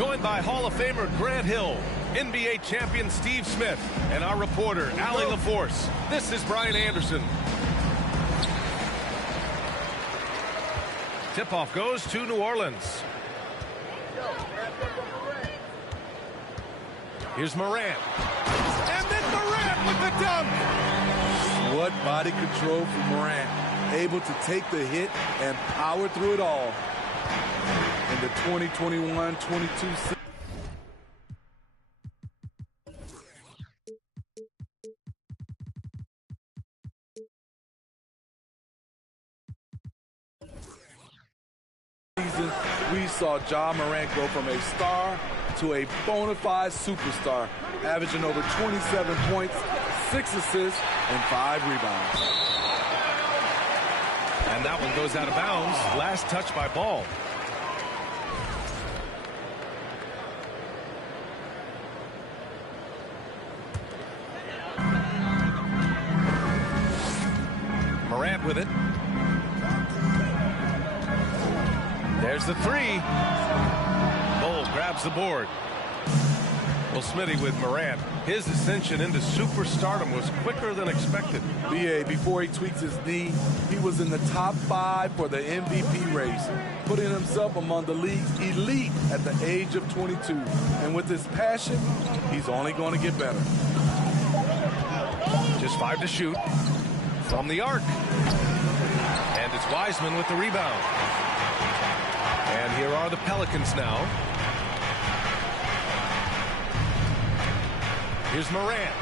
Joined by Hall of Famer Grant Hill, NBA champion Steve Smith, and our reporter, Allie LaForce. This is Brian Anderson. Tip-off goes to New Orleans. Here's Morant. And then Morant with the dunk. What body control from Morant. Able to take the hit and power through it all. In the 2021-22 season. We saw Ja Morant go from a star to a bona fide superstar, averaging over 27 points, 6 assists, and 5 rebounds. And that one goes out of bounds. Last touch by Ball. Morant with it. There's the three. Ball grabs the board. Well, Smitty with Morant, his ascension into superstardom was quicker than expected. B.A., before he tweaks his knee, he was in the top 5 for the MVP race, putting himself among the league's elite at the age of 22. And with his passion, he's only going to get better. Just 5 to shoot from the arc. And it's Wiseman with the rebound. And here are the Pelicans now. Here's Morant.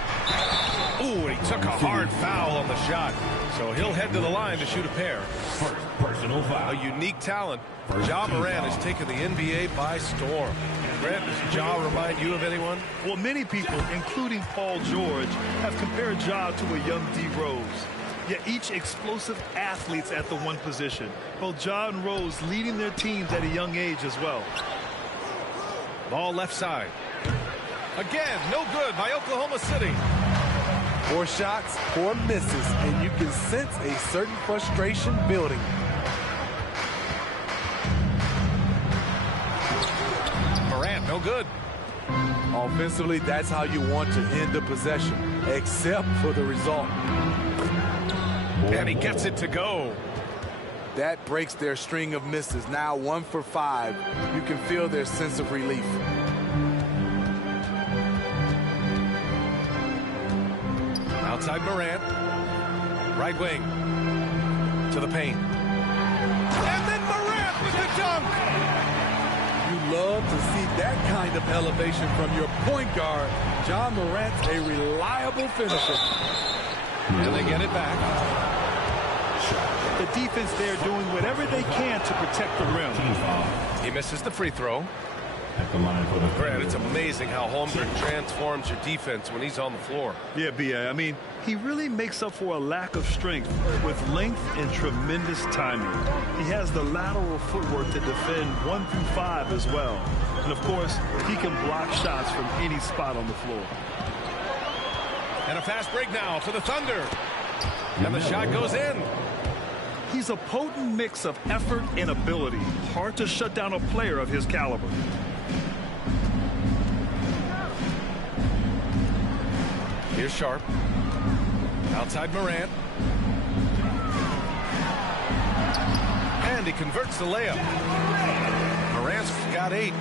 Ooh, and he took a hard foul on the shot. So he'll head to the line to shoot a pair. First personal foul. A unique talent. Ja Morant has taken the NBA by storm. Grant, does Ja remind you of anyone? Well, many people, including Paul George, have compared Ja to a young D. Rose. Yet each explosive athletes at the one position. Both Ja and Rose leading their teams at a young age as well. Ball left side. Again, no good by Oklahoma City. 4 shots, 4 misses, and you can sense a certain frustration building. Morant, no good. Offensively, that's how you want to end the possession, except for the result. And he gets it to go. That breaks their string of misses. Now 1 for 5. You can feel their sense of relief. Outside Morant. Right wing. To the paint. And then Morant with the dunk. You love to see that kind of elevation from your point guard. Ja Morant's a reliable finisher. And they get it back. The defense there doing whatever they can to protect the rim. He misses the free throw. Grant, it's amazing how Holmgren transforms your defense when he's on the floor. Yeah, B.A. I mean, he really makes up for a lack of strength with length and tremendous timing. He has the lateral footwork to defend 1 through 5 as well. And, of course, he can block shots from any spot on the floor. And a fast break now for the Thunder. And the shot goes in. He's a potent mix of effort and ability. Hard to shut down a player of his caliber. Here's Sharp. Outside Morant. And he converts the layup. Morant's got 8.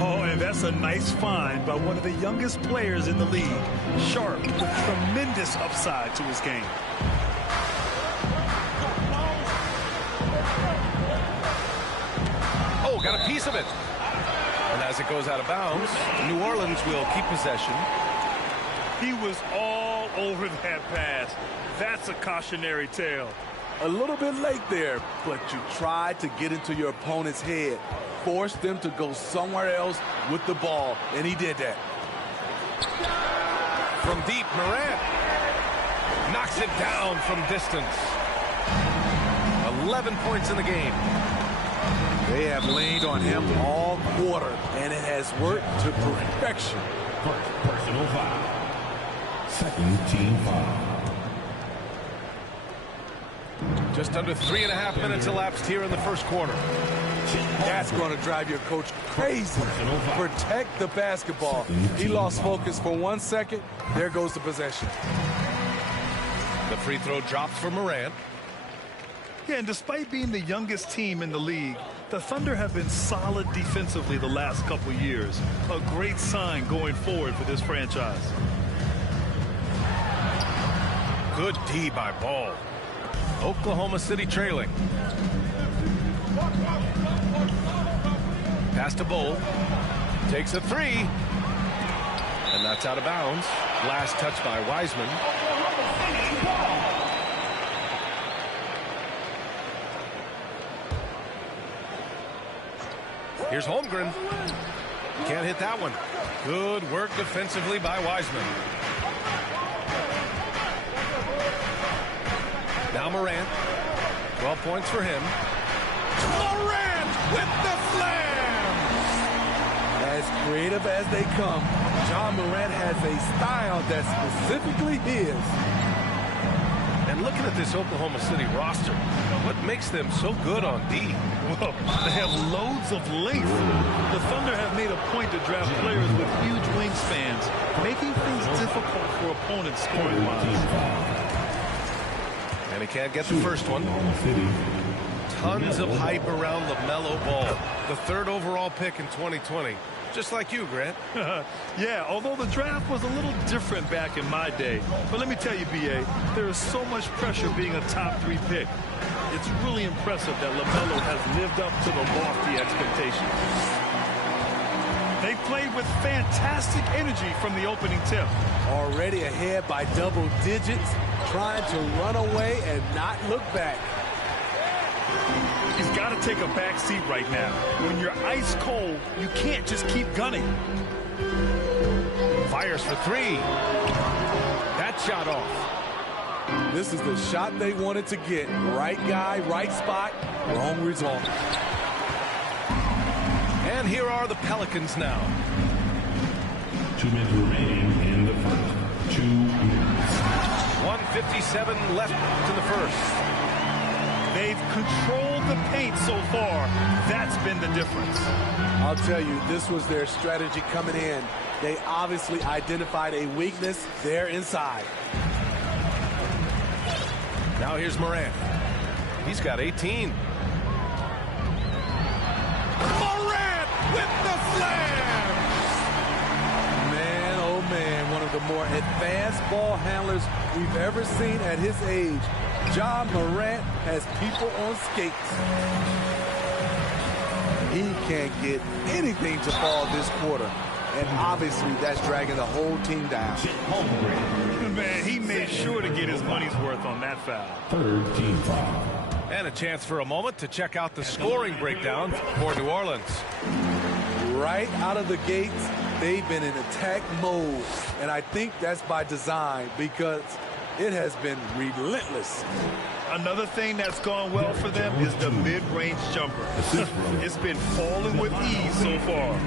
Oh, and that's a nice find by one of the youngest players in the league. Sharp with tremendous upside to his game. Oh, got a piece of it. And as it goes out of bounds, New Orleans will keep possession. He was all over that pass. That's a cautionary tale. A little bit late there, but you tried to get into your opponent's head. Force them to go somewhere else with the ball, and he did that. From deep, Morant knocks it down from distance. 11 points in the game. They have leaned on him all quarter, and it has worked to perfection. First personal foul. Second team foul. Just under 3.5 minutes elapsed here in the first quarter. That's going to drive your coach crazy. Protect the basketball. He lost focus for 1 second. There goes the possession. The free throw drops for Morant. Yeah, and despite being the youngest team in the league, the Thunder have been solid defensively the last couple years. A great sign going forward for this franchise. Good D by Ball. Oklahoma City trailing. Pass to Bol. Takes a three. And that's out of bounds. Last touch by Wiseman. Here's Holmgren. Can't hit that one. Good work defensively by Wiseman. Now Morant. 12 points for him. Morant with the slam! As creative as they come, John Morant has a style that's specifically his. And looking at this Oklahoma City roster, what makes them so good on D? Well, they have loads of length. The Thunder have made a point to draft players with huge wingspans, making things difficult for opponents scoring-wise. And he can't get the first one. Tons of hype around LaMelo Ball, the 3rd overall pick in 2020. Just like you, Grant. Yeah, although the draft was a little different back in my day. But let me tell you, B.A., there is so much pressure being a top 3 pick. It's really impressive that LaMelo has lived up to the lofty expectations. They played with fantastic energy from the opening tip. Already ahead by double digits, trying to run away and not look back. He's got to take a back seat right now. When you're ice cold, you can't just keep gunning. Fires for 3. That shot off. This is the shot they wanted to get. Right guy, right spot, wrong result. And here are the Pelicans now. 2 minutes remaining in the first. 2 minutes. 1:57 left to the first. They've controlled the paint so far. That's been the difference. I'll tell you, this was their strategy coming in. They obviously identified a weakness there inside. Now here's Morant. He's got 18. Morant with the slam! Man, oh man, one of the more advanced ball handlers we've ever seen at his age. John Morant has people on skates. He can't get anything to fall this quarter. And obviously that's dragging the whole team down. Man, he made sure to get his money's worth on that foul. 3rd team foul. And a chance for a moment to check out the scoring breakdown for New Orleans. Right out of the gates, they've been in attack mode. And I think that's by design because it has been relentless. Another thing that's gone well for them is the mid-range jumper. It's been falling with ease so far.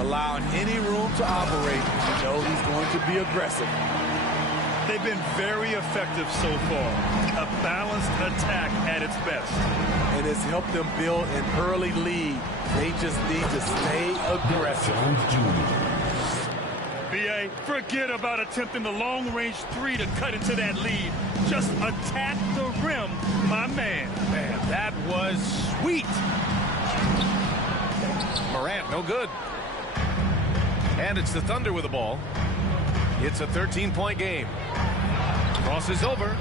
Allowing any room to operate. You know he's going to be aggressive. They've been very effective so far. A balanced attack at its best. And it's helped them build an early lead. They just need to stay aggressive. B.A., forget about attempting the long-range 3 to cut into that lead. Just attack the rim, my man. Man, that was sweet. Morant, no good. And it's the Thunder with the ball. It's a 13-point game. Crosses over.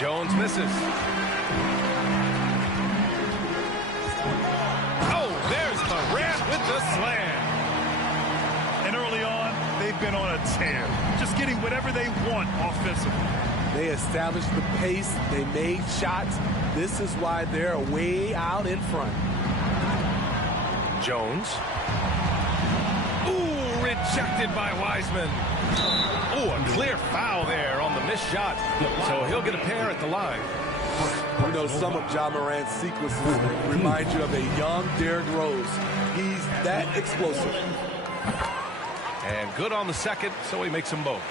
Jones misses. Oh, there's Morant with the slam. And early on, they've been on a tear, just getting whatever they want offensively. They established the pace. They made shots. This is why they're way out in front. Jones. Ooh, rejected by Wiseman. Ooh, a clear foul there on the missed shot. So he'll get a pair at the line. You know, some of Ja Morant's sequences remind you of a young Derrick Rose. He's that explosive. And good on the second, so he makes them both.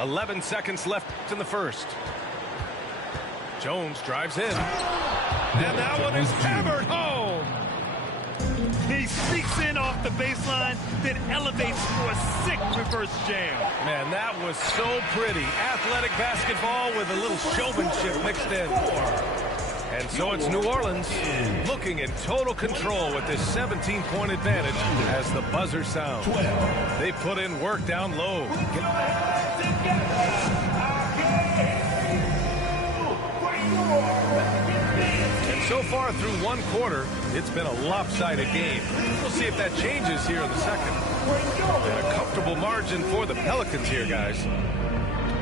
11 seconds left in the first. Jones drives in. And that one is hammered home. He sneaks in off the baseline, then elevates for a sick reverse jam. Man, that was so pretty. Athletic basketball with a little showmanship mixed in. And so it's New Orleans looking in total control with this 17-point advantage as the buzzer sounds. They put in work down low. And so far through one quarter, it's been a lopsided game. We'll see if that changes here in the second. And a comfortable margin for the Pelicans here, guys.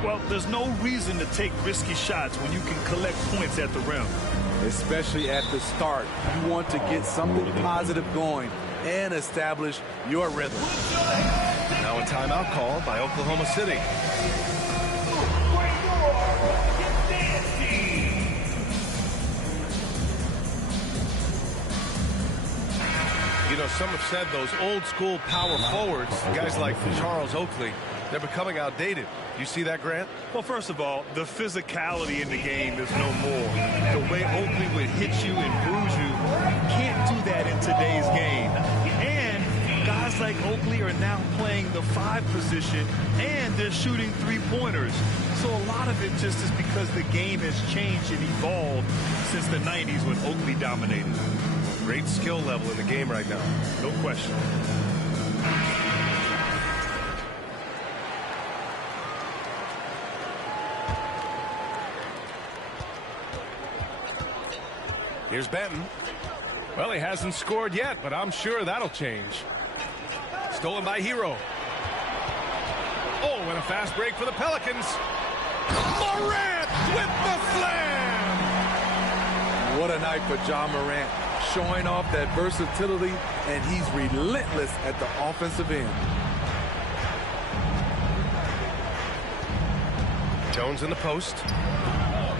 Well, there's no reason to take risky shots when you can collect points at the rim. Especially at the start. You want to get something positive going and establish your rhythm. Now a timeout call by Oklahoma City. You know, some have said those old school power forwards, guys like Charles Oakley, they're becoming outdated. You see that, Grant? Well, first of all, the physicality in the game is no more. The way Oakley would hit you and bruise you, you can't do that in today's game. And guys like Oakley are now playing the 5 position, and they're shooting 3-pointers. So a lot of it just is because the game has changed and evolved since the 90s when Oakley dominated. Great skill level in the game right now. No question. Here's Benton. Well, he hasn't scored yet, but I'm sure that'll change. Stolen by Hero. Oh, and a fast break for the Pelicans. Morant with the slam! What a night for John Morant, showing off that versatility, and he's relentless at the offensive end. Jones in the post.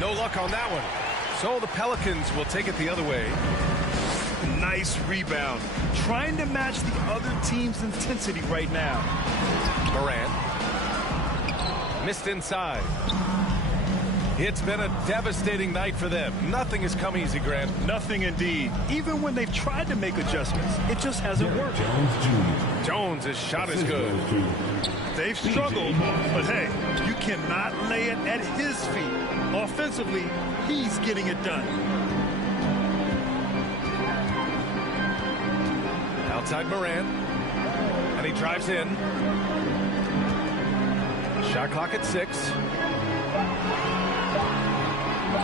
No luck on that one. So the Pelicans will take it the other way. Nice rebound. Trying to match the other team's intensity right now. Morant. Missed inside. It's been a devastating night for them. Nothing has come easy, Grant. Nothing indeed. Even when they've tried to make adjustments, it just hasn't worked. Jones' shot is good. They've struggled, but hey, you cannot lay it at his feet. Offensively, he's getting it done. Outside Morant. And he drives in. Shot clock at 6.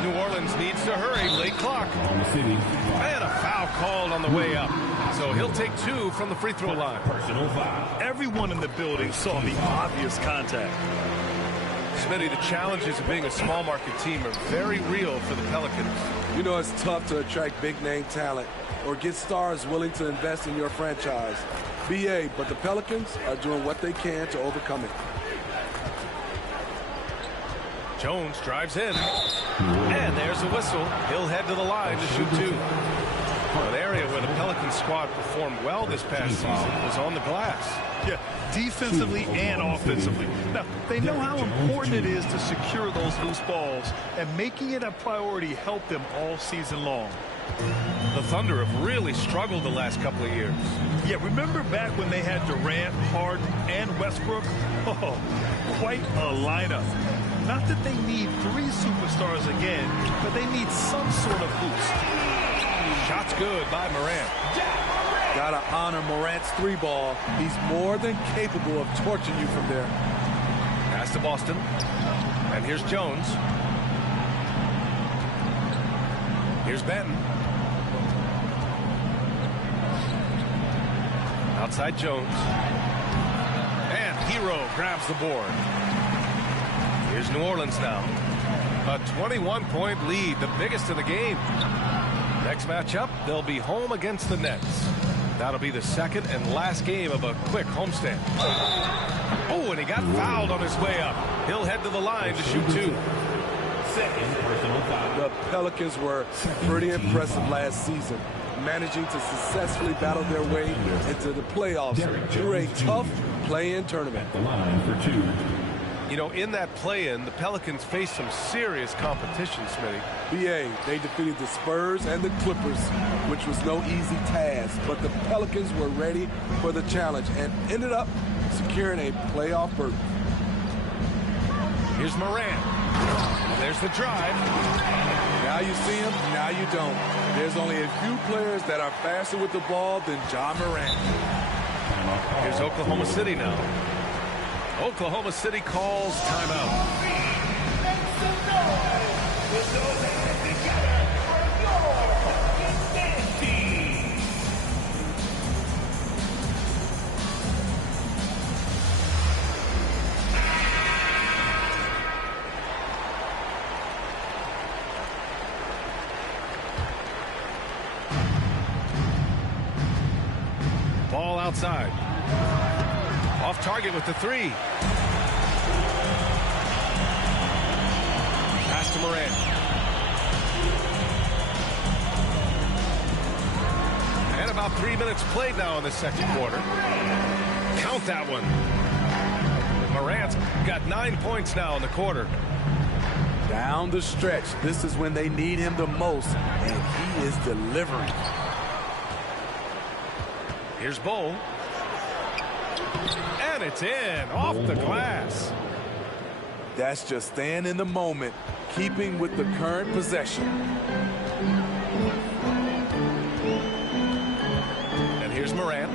New Orleans needs to hurry. Late clock. And a foul called on the way up. So he'll take 2 from the free throw line. Personal foul. Everyone in the building saw the obvious contact. Smitty, the challenges of being a small market team are very real for the Pelicans. You know, it's tough to attract big name talent or get stars willing to invest in your franchise. BA, but the Pelicans are doing what they can to overcome it. Jones drives in. And there's a whistle. He'll head to the line to shoot 2. An area where the Pelicans squad performed well this past season was on the glass. Yeah, defensively and offensively. Now, they know how important it is to secure those loose balls, and making it a priority helped them all season long. The Thunder have really struggled the last couple of years. Yeah, remember back when they had Durant, Harden, and Westbrook? Oh, quite a lineup. Not that they need 3 superstars again, but they need some sort of boost. Shot's good by Morant. Gotta honor Morant's 3-ball. He's more than capable of torching you from there. Pass to Boston. And here's Jones. Here's Benton. Outside Jones. And Hero grabs the board. Here's New Orleans now. A 21-point lead, the biggest in the game. Next matchup, they'll be home against the Nets. That'll be the second and last game of a quick homestand. Oh, and he got fouled on his way up. He'll head to the line to shoot 2. The Pelicans were pretty impressive last season, managing to successfully battle their way into the playoffs through a tough play-in tournament. The line for 2. You know, in that play-in, the Pelicans faced some serious competition, Smitty. BA, they defeated the Spurs and the Clippers, which was no easy task. But the Pelicans were ready for the challenge and ended up securing a playoff berth. Here's Morant. There's the drive. Now you see him, now you don't. There's only a few players that are faster with the ball than John Morant. Here's Oklahoma City now. Oklahoma City calls timeout. Ball outside. Off target with the three. Pass to Morant. And about 3 minutes played now in the second quarter. Count that one. Morant's got 9 points now in the quarter. Down the stretch, this is when they need him the most, and he is delivering. Here's Bowl. And it's in, off the glass. That's just staying in the moment, keeping with the current possession. And here's Morant.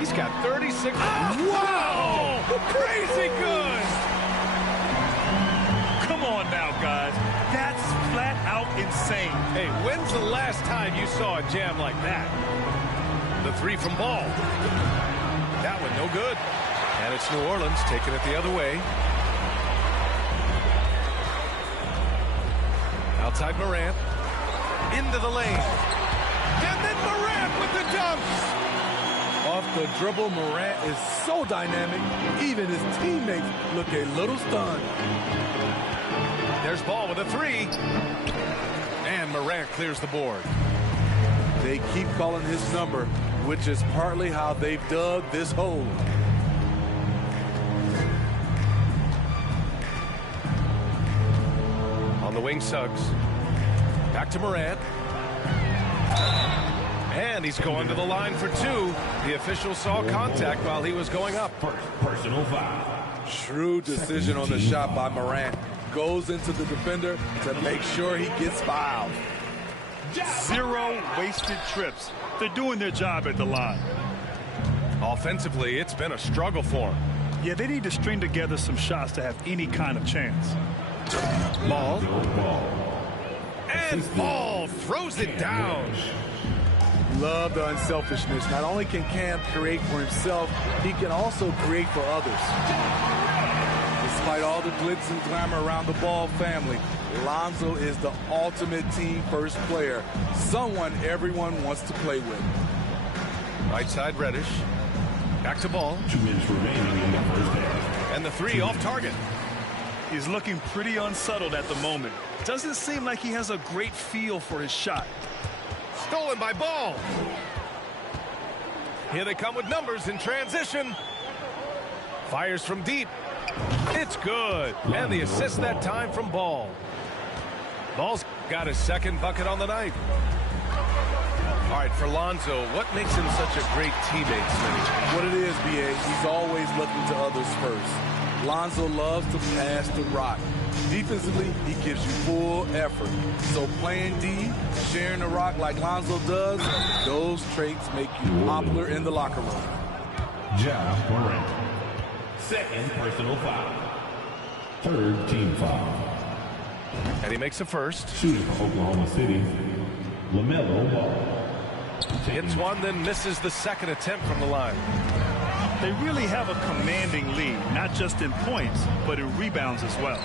He's got 36. Wow! Crazy good! Come on now, guys. That's flat out insane. Hey, when's the last time you saw a jam like that? The three from Ball. That one no good. And it's New Orleans taking it the other way. Outside Morant. Into the lane. And then Morant with the dunks. Off the dribble, Morant is so dynamic, even his teammates look a little stunned. There's Ball with a three. And Morant clears the board. They keep calling his number, which is partly how they've dug this hole. On the wing, Suggs. Back to Morant. And he's going to the line for two. The official saw contact while he was going up. First personal foul. Shrewd decision on the shot by Morant. Goes into the defender to make sure he gets fouled. 0 wasted trips. They're doing their job at the line. Offensively, it's been a struggle for him. Yeah, they need to string together some shots to have any kind of chance. Ball. And Ball throws it down. Love the unselfishness. Not only can Cam create for himself, he can also create for others. Despite all the glitz and glamour around the Ball family, Lonzo is the ultimate team-first player, someone everyone wants to play with. Right side Reddish. Back to Ball. 2 minutes remaining in the first half. And the three off target. He's looking pretty unsettled at the moment. Doesn't seem like he has a great feel for his shot. Stolen by Ball. Here they come with numbers in transition. Fires from deep. It's good. And the assist that time from Ball. Ball's got his second bucket on the night. All right, for Lonzo, what makes him such a great teammate, Smitty? What it is, BA, he's always looking to others first. Lonzo loves to pass the rock. Defensively, he gives you full effort. So playing D, sharing the rock like Lonzo does, those traits make you popular in the locker room. Ja Morant. Second personal foul. Third team foul. And he makes a first. Shooting for Oklahoma City, LaMelo Ball. Hits one, then misses the second attempt from the line. They really have a commanding lead, not just in points, but in rebounds as well.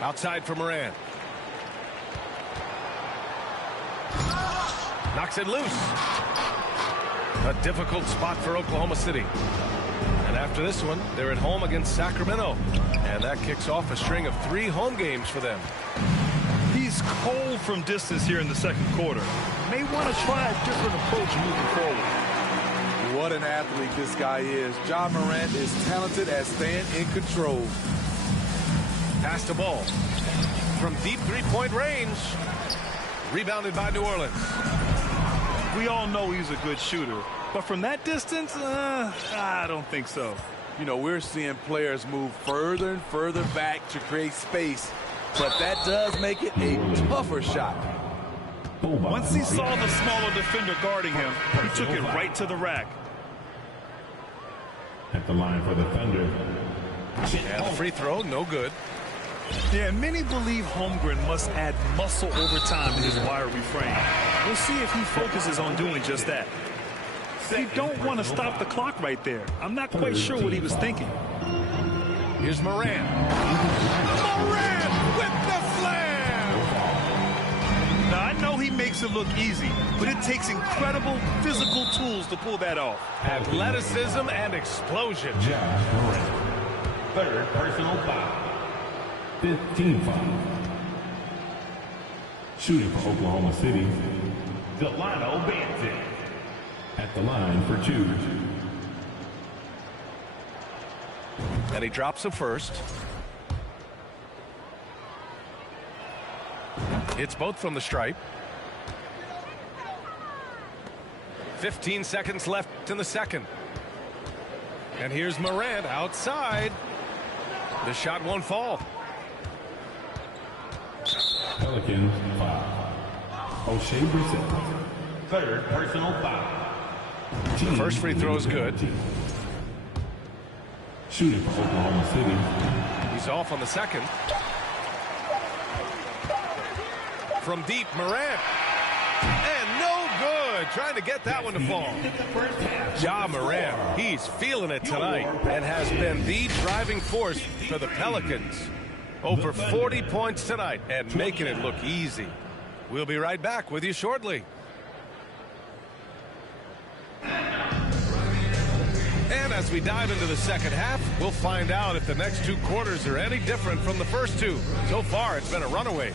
Outside for Morant. Knocks it loose. A difficult spot for Oklahoma City. And after this one, they're at home against Sacramento. And that kicks off a string of 3 home games for them. He's cold from distance here in the second quarter. May want to try a different approach moving forward. What an athlete this guy is. Ja Morant is talented at staying in control. Pass the ball from deep three-point range. Rebounded by New Orleans. We all know he's a good shooter, but from that distance, I don't think so. You know, we're seeing players move further and further back to create space, but that does make it a tougher shot. Once he saw the smaller defender guarding him, he took it right to the rack. At the line for the Thunder. And the free throw, no good. Yeah, many believe Holmgren must add muscle over time to his wiry frame. We'll see if he focuses on doing just that. He don't want to stop the clock right there. I'm not quite sure what he was thinking. Here's Morant. Morant with the slam! Now, I know he makes it look easy, but it takes incredible physical tools to pull that off. Athleticism and explosion. Ja Morant. Third personal foul. 15 foul. Shooting for Oklahoma City. Delano Banton. At the line for 2. And he drops the first. It's both from the stripe. 15 seconds left in the second. And here's Morant outside. The shot won't fall. Pelicans foul. O'Shea Brissett. Third personal foul. The first free throw is good. Shooting for Oklahoma City. He's off on the second. From deep, Morant. And no good. Trying to get that one to fall. Ja Morant, he's feeling it tonight and has been the driving force for the Pelicans. Over 40 points tonight and making it look easy. We'll be right back with you shortly. And as we dive into the second half, we'll find out if the next 2 quarters are any different from the first 2. So far, it's been a runaway.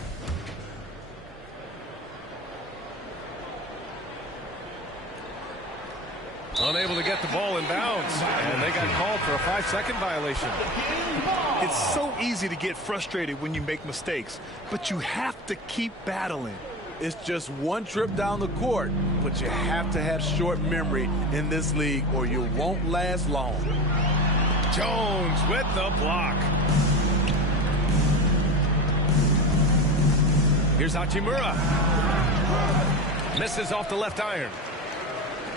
Unable to get the ball in bounds, and they got called for a 5-second violation. It's so easy to get frustrated when you make mistakes, but you have to keep battling. It's just one trip down the court, but you have to have short memory in this league or you won't last long. Jones with the block. Here's Hachimura. Misses off the left iron.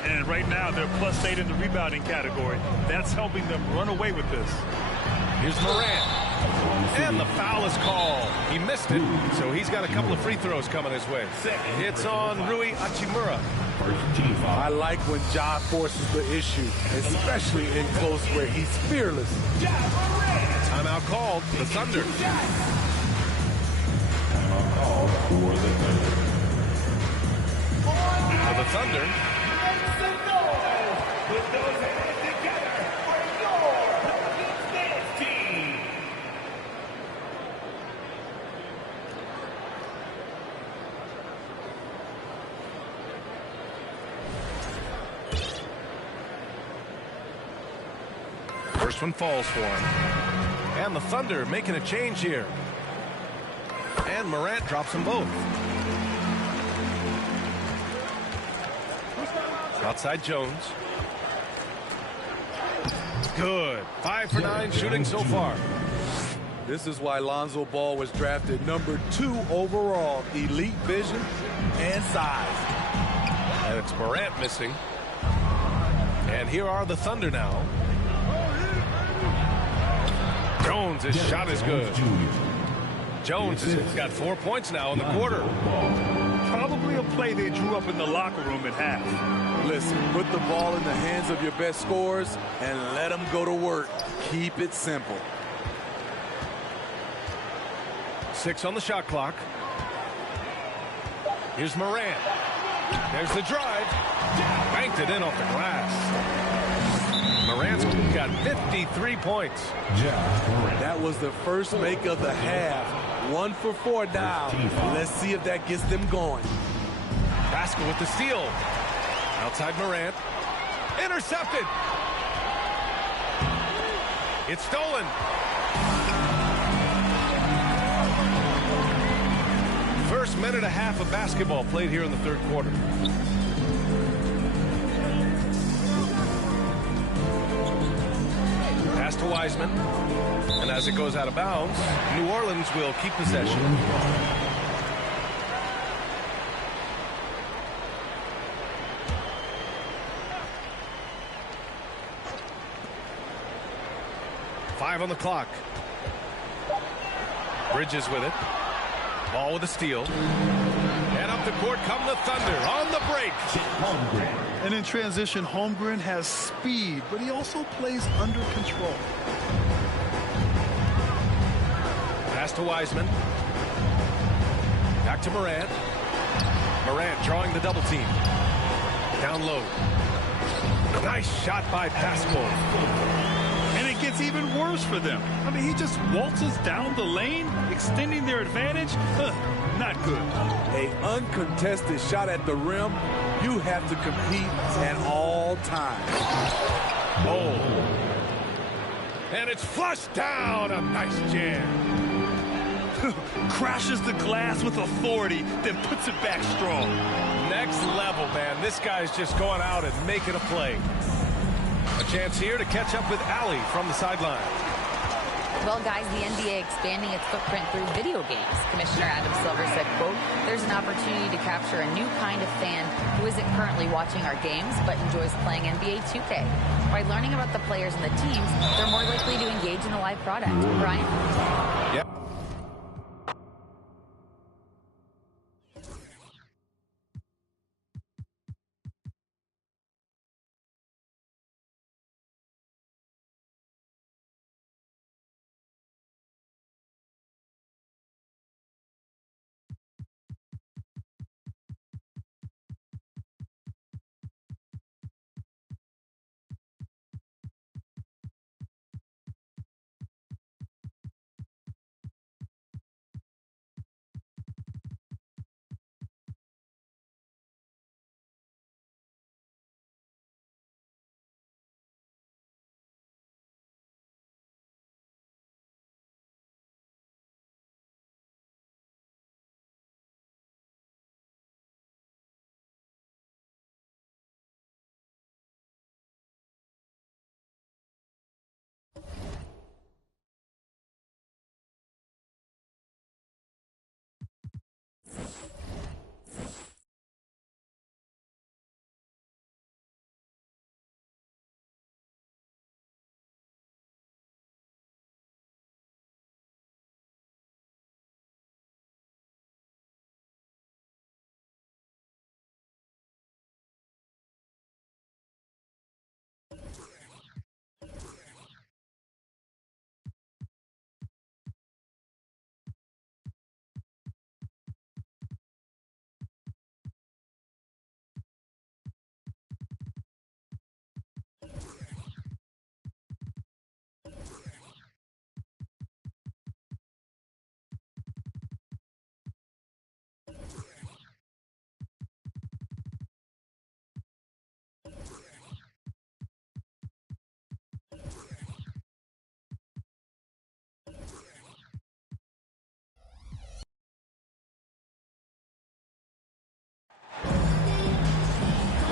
And right now, they're +8 in the rebounding category. That's helping them run away with this. Here's Morant. And the foul is called. He missed it, so he's got a couple of free throws coming his way. It's on Rui Hachimura. I like when Ja forces the issue, especially in close where he's fearless. Timeout called. The Thunder. Timeout called for the Thunder. For the Thunder. Put those hands together for your Pelicans team. First one falls for him. And the Thunder making a change here. And Morant drops them both. Outside Jones. Good. 5 for 9 shooting so far. This is why Lonzo Ball was drafted number 2 overall. Elite vision and size. And it's Morant missing. And here are the Thunder now. Jones, his shot is good. Jones has got 4 points now in the quarter. Probably a play they drew up in the locker room at half. Listen, put the ball in the hands of your best scorers and let them go to work. Keep it simple. 6 on the shot clock. Here's Morant. There's the drive. Banked it in off the glass. Morant's got 53 points. That was the first make of the half. 1 for 4 now. Let's see if that gets them going. Pascal with the steal. Outside Morant. Intercepted. It's stolen. First minute and a half of basketball played here in the third quarter. Pass to Wiseman. And as it goes out of bounds, New Orleans will keep possession. Five on the clock. Bridges with it. Ball with a steal. And up the court come the Thunder on the break. And in transition, Holmgren has speed, but he also plays under control. Pass to Wiseman. Back to Morant. Morant drawing the double team. Down low. Nice shot by Pascal. And it gets even worse for them. I mean, he just waltzes down the lane, extending their advantage. Not good. An uncontested shot at the rim. You have to compete at all times. Oh. And it's flushed down. A nice jam. Crashes the glass with authority, then puts it back strong. Next level, man. This guy's just going out and making a play. A chance here to catch up with Allie from the sideline. Well, guys, the NBA expanding its footprint through video games. Commissioner Adam Silver said, quote, "There's an opportunity to capture a new kind of fan who isn't currently watching our games but enjoys playing NBA 2K. By learning about the players and the teams, they're more likely to engage in the live product." Brian? Yep.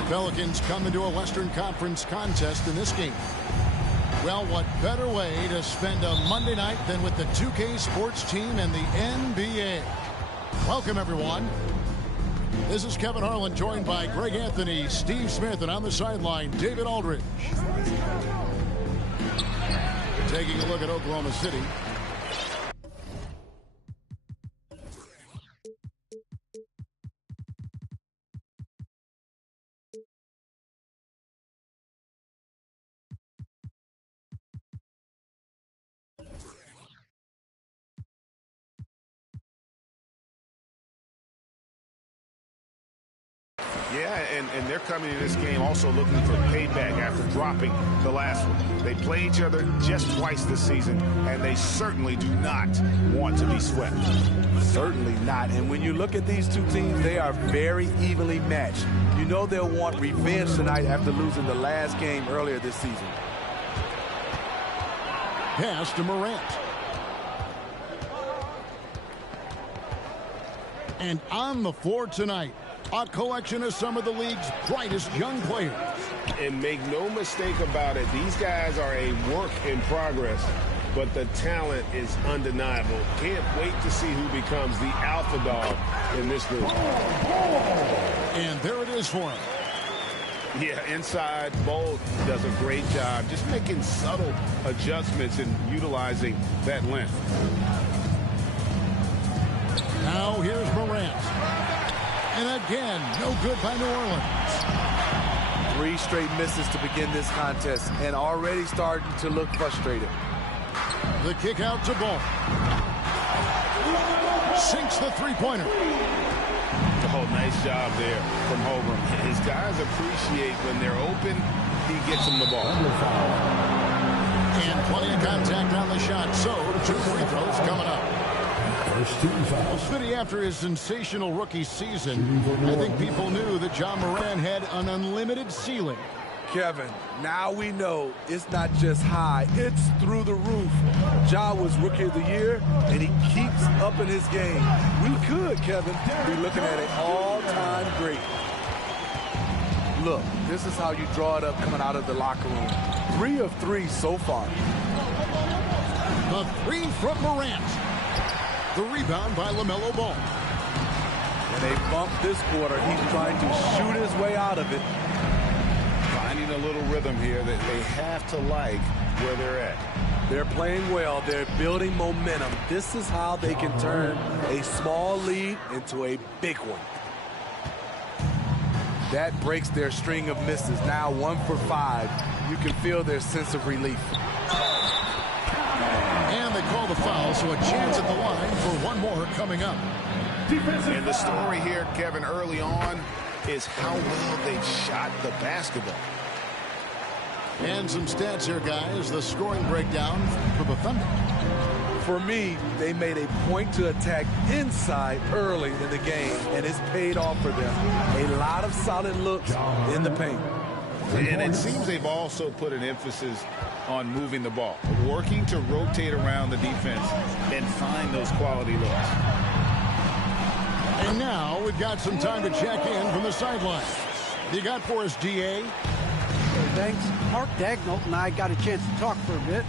Pelicans come into a Western Conference contest in this game. Well, what better way to spend a Monday night than with the 2K sports team and the NBA? Welcome, everyone. This is Kevin Harlan, joined by Greg Anthony, Steve Smith, and on the sideline, David Aldridge. Taking a look at Oklahoma City. Yeah, and they're coming to this game also looking for payback after dropping the last one. They play each other just twice this season, and they certainly do not want to be swept. Certainly not. And when you look at these two teams, they are very evenly matched. You know they'll want revenge tonight after losing the last game earlier this season. Pass to Morant. And on the floor tonight, a collection of some of the league's brightest young players. And make no mistake about it, these guys are a work in progress, but the talent is undeniable. Can't wait to see who becomes the alpha dog in this group. And there it is for him. Yeah, inside, Bold does a great job just making subtle adjustments and utilizing that length. Now here's Morant. And again, no good by New Orleans. 3 straight misses to begin this contest and already starting to look frustrated. The kick out to Ball. Sinks the three-pointer. Oh, nice job there from Holgram. His guys appreciate when they're open, he gets them the ball. And plenty of contact on the shot. So 2 free throws coming up. Smitty, after his sensational rookie season, I think people knew that John Moran had an unlimited ceiling. Kevin, now we know it's not just high, it's through the roof. Ja was Rookie of the Year, and he keeps up in his game. We could, Kevin, be looking at an all-time great. Look, this is how you draw it up coming out of the locker room. 3 of 3 so far. The 3 from Morant. The rebound by LaMelo Ball. And they bump this quarter. He's trying to shoot his way out of it. Finding a little rhythm here that they have to like where they're at. They're playing well. They're building momentum. This is how they can turn a small lead into a big one. That breaks their string of misses. Now 1 for 5. You can feel their sense of relief. And they call the foul, so a chance at the line for one more coming up. And the story here, Kevin, early on is how well they've shot the basketball. And some stats here, guys. The scoring breakdown for the Thunder. For me, they made a point to attack inside early in the game, and it's paid off for them. A lot of solid looks in the paint. And it seems they've also put an emphasis on moving the ball, working to rotate around the defense and find those quality looks. And now we've got some time to check in from the sideline. You got for us, DA? Thanks. Mark Dagnall and I got a chance to talk for a bit.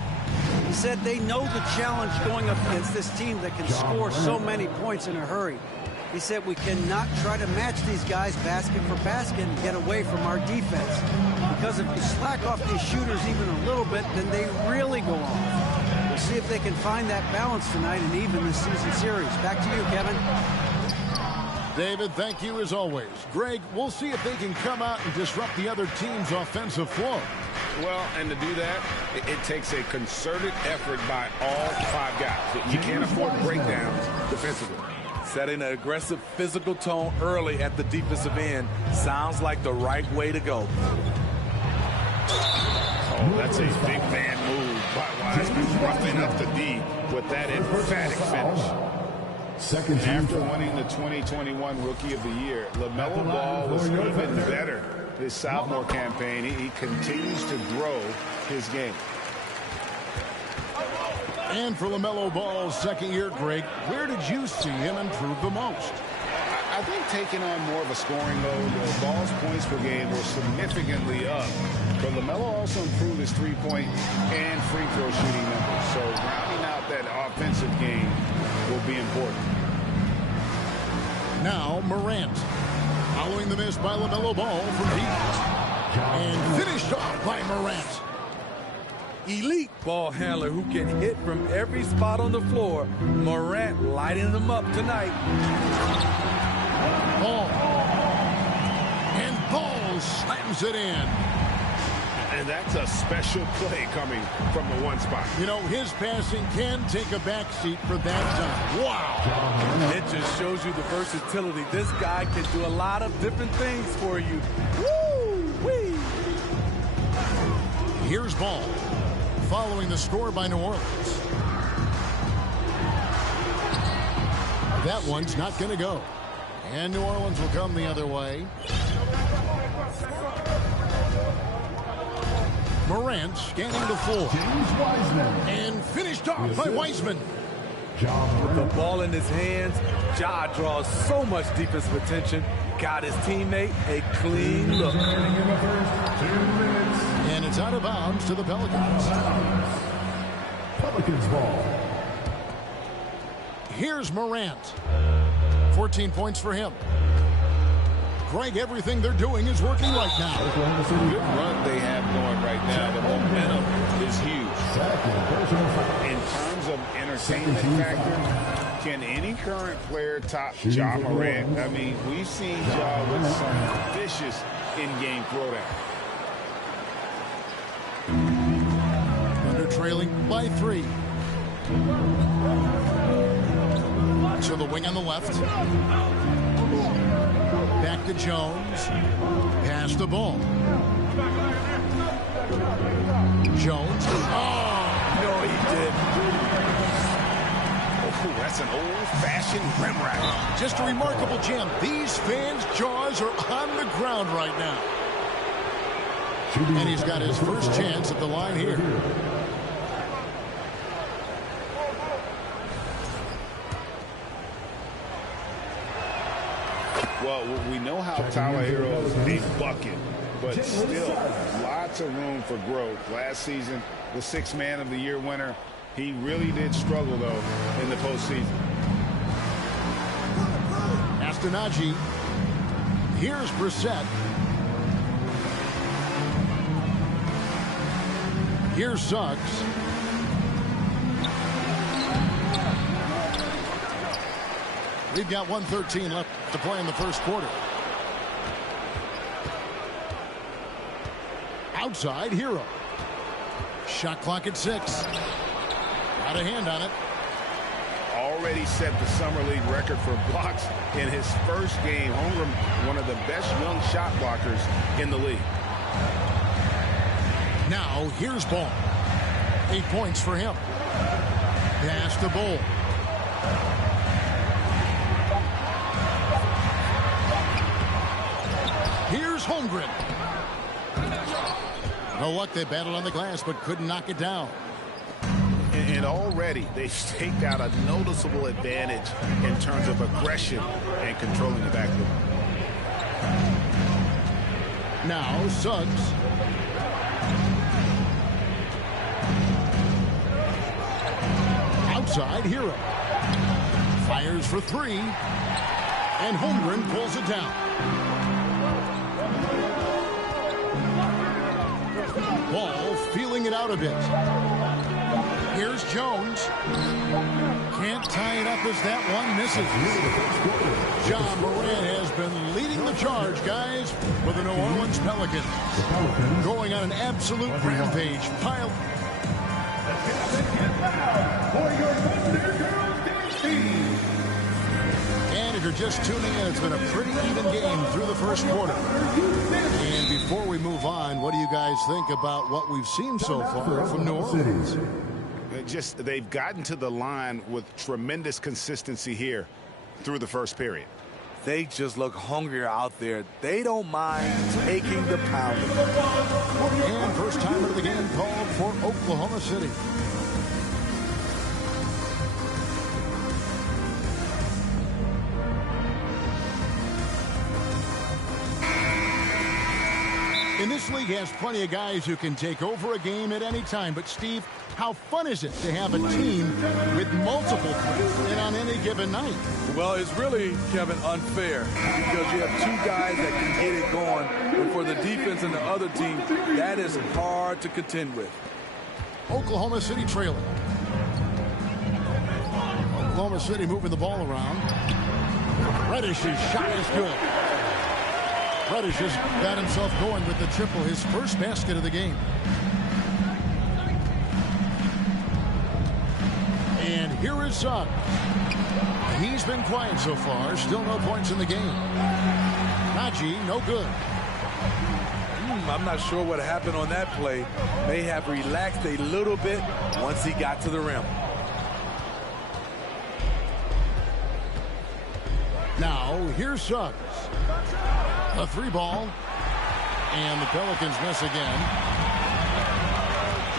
He said they know the challenge going up against this team that can score so many points in a hurry. He said we cannot try to match these guys basket for basket and get away from our defense. Because if you slack off these shooters even a little bit, then they really go off. We'll see if they can find that balance tonight and even this season series. Back to you, Kevin. David, thank you as always. Greg, we'll see if they can come out and disrupt the other team's offensive flow. Well, and to do that, it takes a concerted effort by all 5 guys. You can't afford breakdowns defensively. Setting an aggressive physical tone early at the defensive end sounds like the right way to go. Oh, that's a big man move by Wiseman, roughing up the D with that emphatic finish. After winning the 2021 Rookie of the Year, LaMelo Ball was even better this sophomore campaign. He continues to grow his game. And for LaMelo Ball's second year, Greg, where did you see him improve the most? I think taking on more of a scoring load, Ball's points per game were significantly up. But LaMelo also improved his three-point and free throw shooting numbers. So rounding out that offensive game will be important. Now Morant, following the miss by LaMelo Ball from deep. And finished off by Morant. Elite ball handler who can hit from every spot on the floor. Morant lighting them up tonight. Ball. And Ball slams it in. And that's a special play coming from the one spot. You know, his passing can take a backseat for that time. Wow. It just shows you the versatility. This guy can do a lot of different things for you. Woo-wee. Here's ball. Following the score by New Orleans. That one's not going to go. And New Orleans will come the other way. Morant scanning the floor. And finished off by Wiseman. With the ball in his hands, Ja draws so much defensive attention. Got his teammate a clean look. And it's out of bounds to the Pelicans. Pelicans ball. Here's Morant. 14 points for him. Greg, everything they're doing is working right now. Good run they have going right now. The momentum is huge. In terms of entertainment factor, can any current player top Ja Morant? I mean, we've seen Ja with some vicious in-game throwdown. Under trailing by 3. To the wing on the left. Back to Jones. Pass the ball. Jones. Oh, no, he didn't. Oh, that's an old-fashioned rim rack. Just a remarkable jam. These fans' jaws are on the ground right now. And he's got his first chance at the line here. Well, we know how Tyler Hero is a bucket, but still lots of room for growth. Last season, the 6th Man of the Year winner, he really did struggle, though, in the postseason. Astonagi. Here's Brissett. Here's Suggs. We've got 1:13 left to play in the first quarter. Outside, Hero. Shot clock at 6. Got a hand on it. Already set the Summer League record for blocks in his first game. Holmgren, one of the best young shot blockers in the league. Now, here's Ball. 8 points for him. Pass to Ball. Here's Holmgren. No luck, they battled on the glass, but couldn't knock it down. And already they've staked out a noticeable advantage in terms of aggression and controlling the backcourt. Now, Suggs. Outside, Hero. Fires for 3. And Holmgren pulls it down. Ball feeling it out a bit. Here's Jones. Can't tie it up as that one misses. Ja Morant has been leading the charge, guys, for the New Orleans Pelicans. Going on an absolute rampage. Pile. And if you're just tuning in, it's been a pretty even game through the first quarter. And before we move on, what do you guys think about what we've seen so far from New Orleans? They've gotten to the line with tremendous consistency here through the first period. They just look hungrier out there. They don't mind taking the pounding. And first time of the game called for Oklahoma City. And this league has plenty of guys who can take over a game at any time. But, Steve, how fun is it to have a team with multiple threats in on any given night? Well, it's really, Kevin, unfair because you have 2 guys that can get it going. And for the defense and the other team, that is hard to contend with. Oklahoma City trailing. Oklahoma City moving the ball around. Reddish's shot is good. Reddish has got himself going with the triple, his first basket of the game. And here is Suggs. He's been quiet so far. Still no points in the game. Najee, no good. I'm not sure what happened on that play. May have relaxed a little bit once he got to the rim. Now, here's Suggs. A 3-ball. And the Pelicans miss again.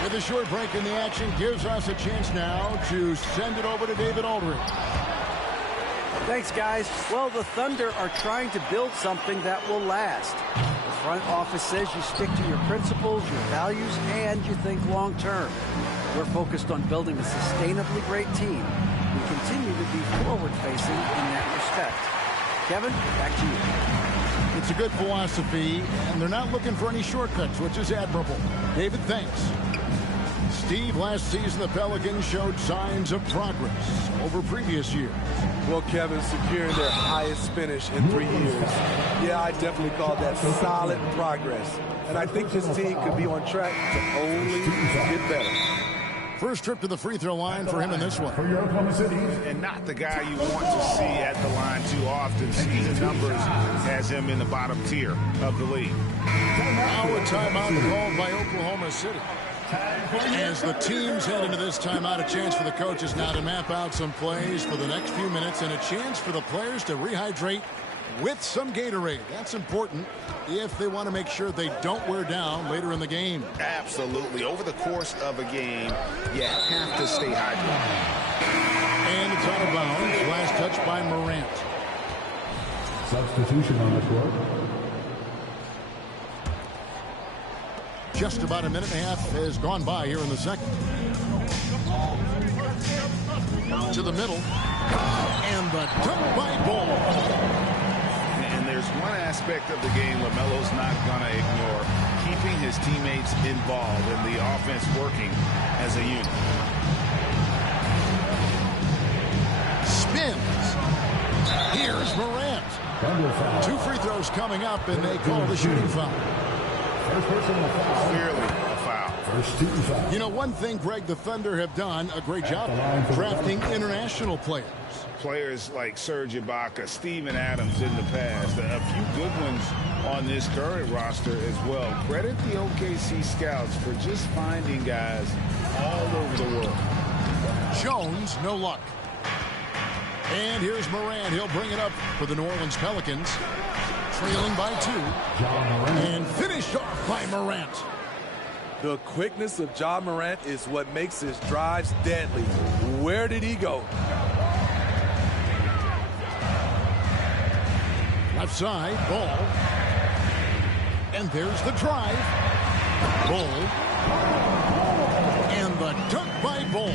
With a short break in the action, gives us a chance now to send it over to David Aldridge. Thanks, guys. Well, the Thunder are trying to build something that will last. The front office says you stick to your principles, your values, and you think long term. We're focused on building a sustainably great team. We continue to be forward-facing in that respect. Kevin, back to you. It's a good philosophy, and they're not looking for any shortcuts, which is admirable. David, thanks. Steve, last season the Pelicans showed signs of progress over previous years. Well, Kevin, securing their highest finish in 3 years. Yeah, I definitely call that solid progress. And I think this team could be on track to only get better. First trip to the free throw line for him in this one. And not the guy you want to see at the line too often. Season numbers has him in the bottom tier of the league. Now a timeout called by Oklahoma City. As the teams head into this timeout, a chance for the coaches now to map out some plays for the next few minutes and a chance for the players to rehydrate with some Gatorade. That's important if they want to make sure they don't wear down later in the game. Absolutely. Over the course of a game, you have to stay hydrated. And it's out of bounds. Last touch by Morant. Substitution on the court. Just about a minute and a half has gone by here in the second. To the middle. And the dunk by Ball. And there's one aspect of the game LaMelo's not going to ignore. Keeping his teammates involved and the offense working as a unit. Spins. Here's Morant. 2 free throws coming up, and they call the shooting foul. Clearly a foul. First team foul. You know, one thing, Greg, the Thunder have done a great job drafting international players. Players like Serge Ibaka, Steven Adams in the past. A few good ones on this current roster as well. Credit the OKC scouts for just finding guys all over the world. Jones, no luck. And here's Morant. He'll bring it up for the New Orleans Pelicans. Trailing by 2. And finished off by Morant. The quickness of Ja Morant is what makes his drives deadly. Where did he go? Left side, Ball. And there's the drive. Ball. And the dunk by Ball.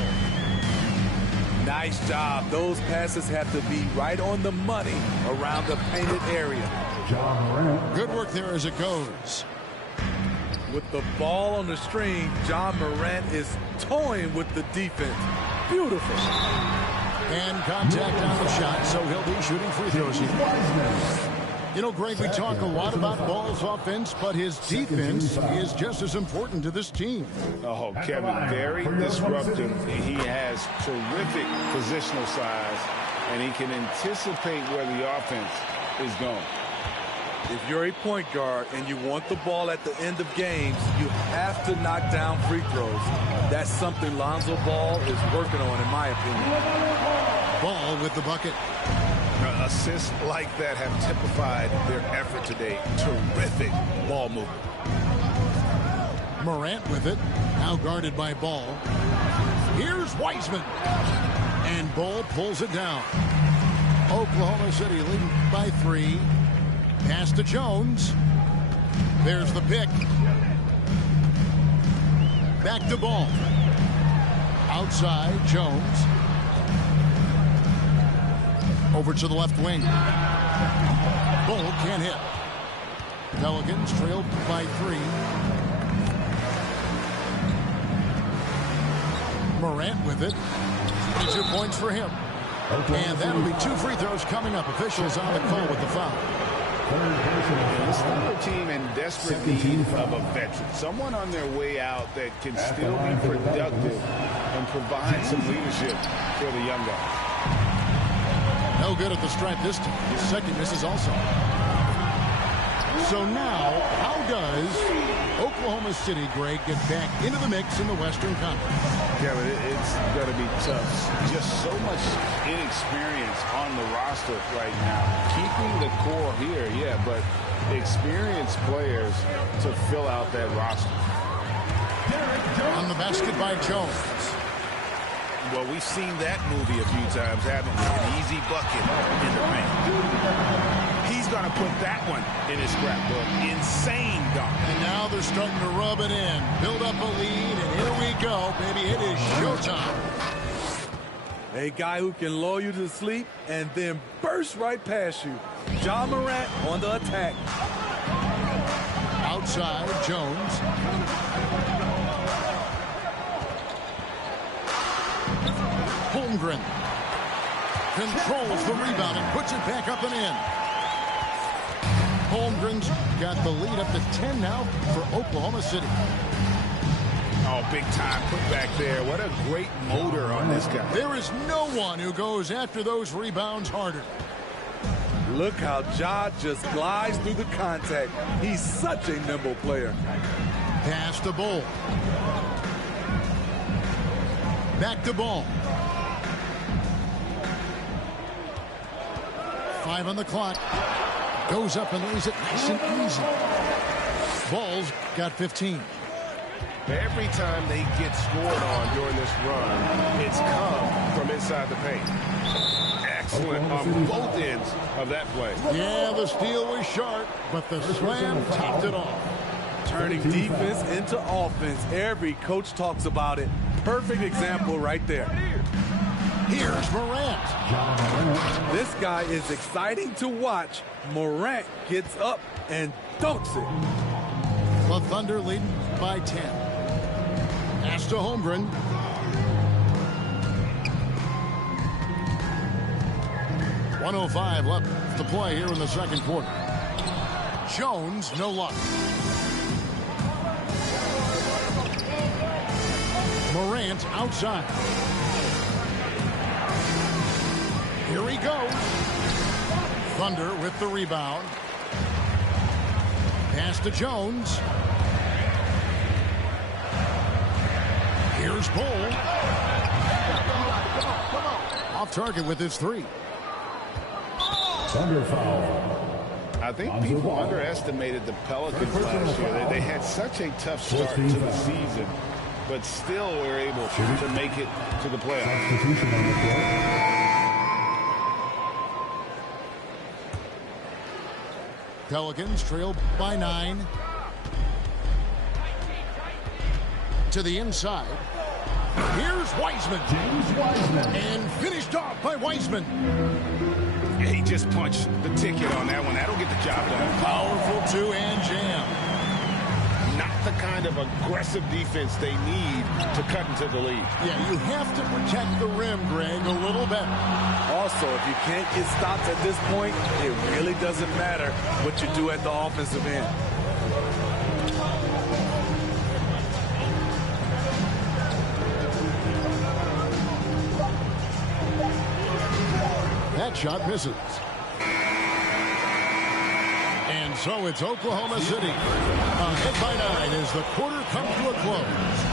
Nice job. Those passes have to be right on the money around the painted area. Good work there as it goes. With the ball on the string, Ja Morant is toying with the defense. Beautiful. And contact on the shot, so he'll be shooting free throws here. You know, Greg, we talk a lot about Ball's offense, but his defense is just as important to this team. Oh, Kevin, very disruptive. He has terrific positional size, and he can anticipate where the offense is going. If you're a point guard and you want the ball at the end of games, you have to knock down free throws. That's something Lonzo Ball is working on, in my opinion. Ball with the bucket. Assists like that have typified their effort today. Terrific ball movement. Morant with it. Now guarded by Ball. Here's Wiseman. And Ball pulls it down. Oklahoma City leading by 3. Pass to Jones. There's the pick. Back to Ball. Outside, Jones. Over to the left wing. Ball can't hit. Pelicans trailed by 3. Morant with it. 2 points for him. And that'll be 2 free throws coming up. Officials on the call with the foul. This is another team in desperate need of a veteran, someone on their way out that can still be productive and provide some leadership for the young guys. No good at the stripe this time. His second miss is also. So now, how does Oklahoma City, Greg, get back into the mix in the Western Conference? Kevin, it's going to be tough. Just so much inexperience on the roster right now. Keeping the core here, yeah, but experienced players to fill out that roster. On the basket by Jones. Well, we've seen that movie a few times, haven't we? An easy bucket in the paint. He's going to put that one in his scrapbook. Insane dunk. And now they're starting to rub it in. Build up a lead, and here we go, baby. It is showtime. A guy who can lull you to sleep and then burst right past you. Ja Morant on the attack. Outside, Jones. Holmgren controls the rebound and puts it back up and in. Holmgren's got the lead up to 10 now for Oklahoma City. Oh, big time put back there. What a great motor on this guy. There is no one who goes after those rebounds harder. Look how Ja just glides through the contact. He's such a nimble player. Pass to Bull. Back to Ball. 5 on the clock. Goes up and lays it nice and easy. Ball's got 15. Every time they get scored on during this run, it's come from inside the paint. Excellent on both ends of that play. Yeah, the steal was sharp, but the slam topped it off. Turning defense into offense. Every coach talks about it. Perfect example right there. Here's Morant. This guy is exciting to watch. Morant gets up and dunks it. The Thunder leading by 10. Pass to Holmgren. .105 left to play here in the second quarter. Jones, no luck. Morant outside. Here he goes. Thunder with the rebound. Pass to Jones. Here's Bull. Off target with his three. Thunder foul. I think people underestimated the Pelicans last year. They had such a tough start to the season, but still were able to make it to the playoffs. Substitution on the court. Pelicans trail by 9. To the inside. Here's Wiseman. James Wiseman. And finished off by Wiseman. Yeah, he just punched the ticket on that one. That'll get the job done. Powerful two-hand jam. Not the kind of aggressive defense they need to cut into the lead. Yeah, you have to protect the rim, Greg, a little better. Also, if you can't get stops at this point, it really doesn't matter what you do at the offensive end. That shot misses. And so it's Oklahoma City. Ahead by 9 as the quarter comes to a close.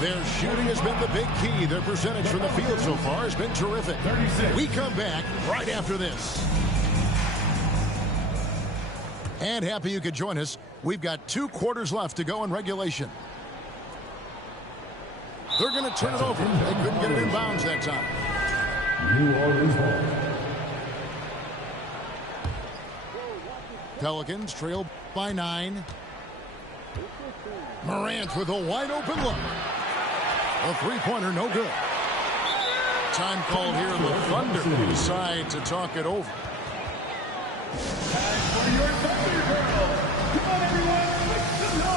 Their shooting has been the big key. Their percentage from the field so far has been terrific. 36. We come back right after this. And happy you could join us. We've got 2 quarters left to go in regulation. They're going to turn it over. They couldn't get it in bounds that time. New Orleans ball. Pelicans trail by 9. Morant with a wide open look. A three-pointer, no good. Time called here. The Thunder decide to talk it over. Time for your Thunder Girl. Come on, everyone, make some noise.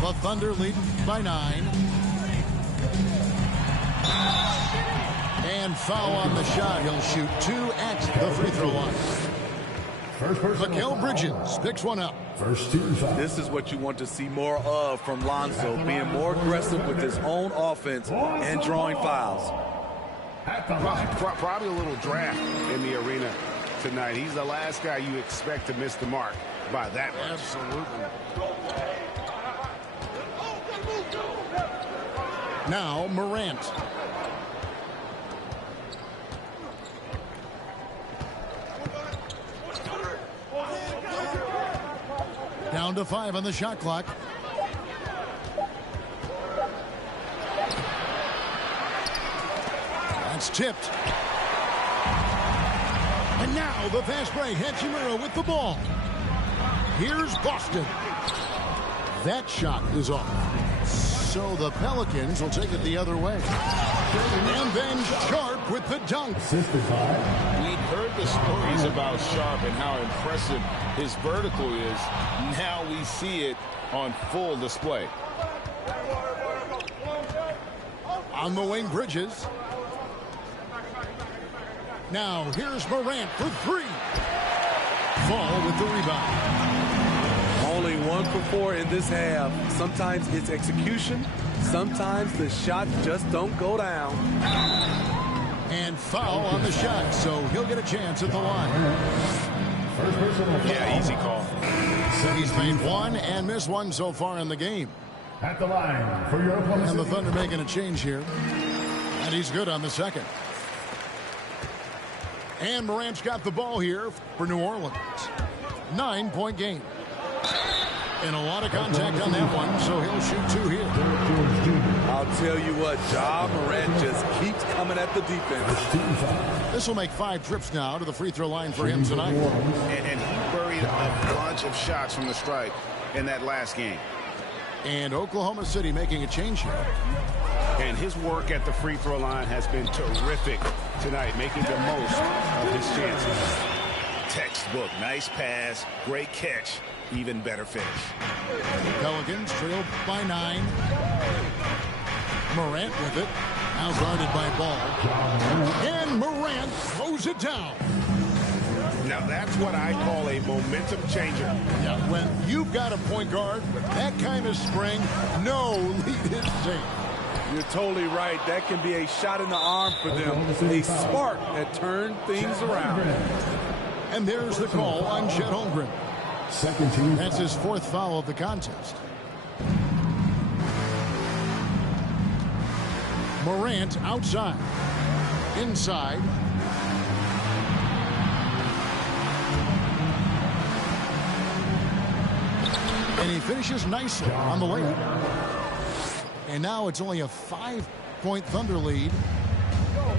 The Thunder lead by 9. And foul on the shot. He'll shoot 2 at the free throw line. First person. Mikal Bridges picks one up. First team foul. This is what you want to see more of from Lonzo, being more aggressive with his own offense and drawing fouls. Probably a little draft in the arena tonight. He's the last guy you expect to miss the mark by that much. Absolutely. Now Morant. Down to 5 on the shot clock. That's tipped. And now the fast break. Hachimura with the ball. Here's Boston. That shot is off. So the Pelicans will take it the other way. And then Sharp with the dunk. We'd heard the stories about Sharp and how impressive his vertical is. Now we see it on full display. On the wing, Bridges. Now here's Morant for 3. Fall with the rebound. Only 1 for 4 in this half. Sometimes it's execution. Sometimes the shots just don't go down. And foul on the shot, so he'll get a chance at the line. Yeah, easy call. He's made 1 and missed 1 so far in the game. At the line for your opponent. And the Thunder making a change here. And he's good on the second. And Morant's got the ball here for New Orleans. 9-point game. And a lot of contact on that one, so he'll shoot 2 here. I'll tell you what, Ja Morant just keeps coming at the defense. This will make 5 trips now to the free throw line for him tonight. And he buried a bunch of shots from the stripe in that last game. And Oklahoma City making a change here. And his work at the free throw line has been terrific tonight, making the most of his chances. Textbook, nice pass, great catch, even better finish. Pelicans trailed by 9. Morant with it. Now guarded by Ball. And Morant throws it down. Now that's what I call a momentum changer. Yeah, when you've got a point guard with that kind of spring, no lead is safe. You're totally right. That can be a shot in the arm for them. A spark that turned things around. And there's the call on Chet Holmgren. Second team. That's his 4th foul of the contest. Morant outside. Inside. And he finishes nicely on the layup. And now it's only a 5-point Thunder lead.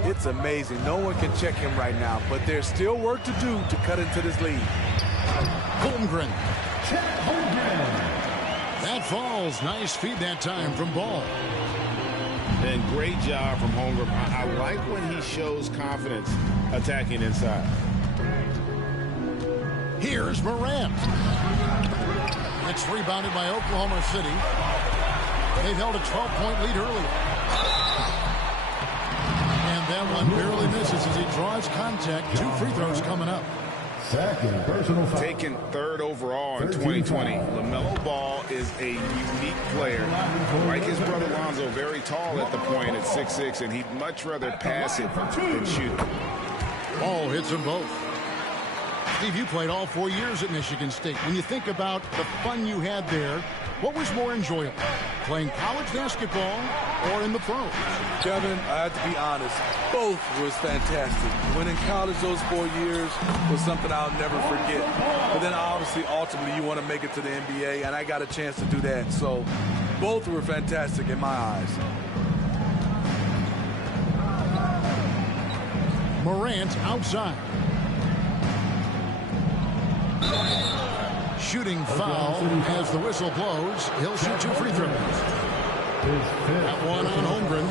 It's amazing. No one can check him right now, but there's still work to do to cut into this lead. Holmgren. That falls. Nice feed that time from Ball. And great job from Holmgren. I like when he shows confidence attacking inside. Here's Morant. It's rebounded by Oklahoma City. They've held a 12-point lead early. And that one barely misses as he draws contact. 2 free throws coming up. Second personal foul. Taken 3rd overall in 2020. LaMelo Ball is a unique player. Like his brother Lonzo, very tall at the point at 6'6", and he'd much rather pass it than shoot it. Ball hits them both. Steve, you played all 4 years at Michigan State. When you think about the fun you had there, what was more enjoyable, playing college basketball or in the pros? Kevin, I have to be honest, both was fantastic. Winning college those 4 years was something I'll never forget. But then obviously, ultimately, you want to make it to the NBA, and I got a chance to do that. So both were fantastic in my eyes. Morant outside. Shooting foul as the whistle blows. He'll shoot 2 free throws. That one on Holmgren.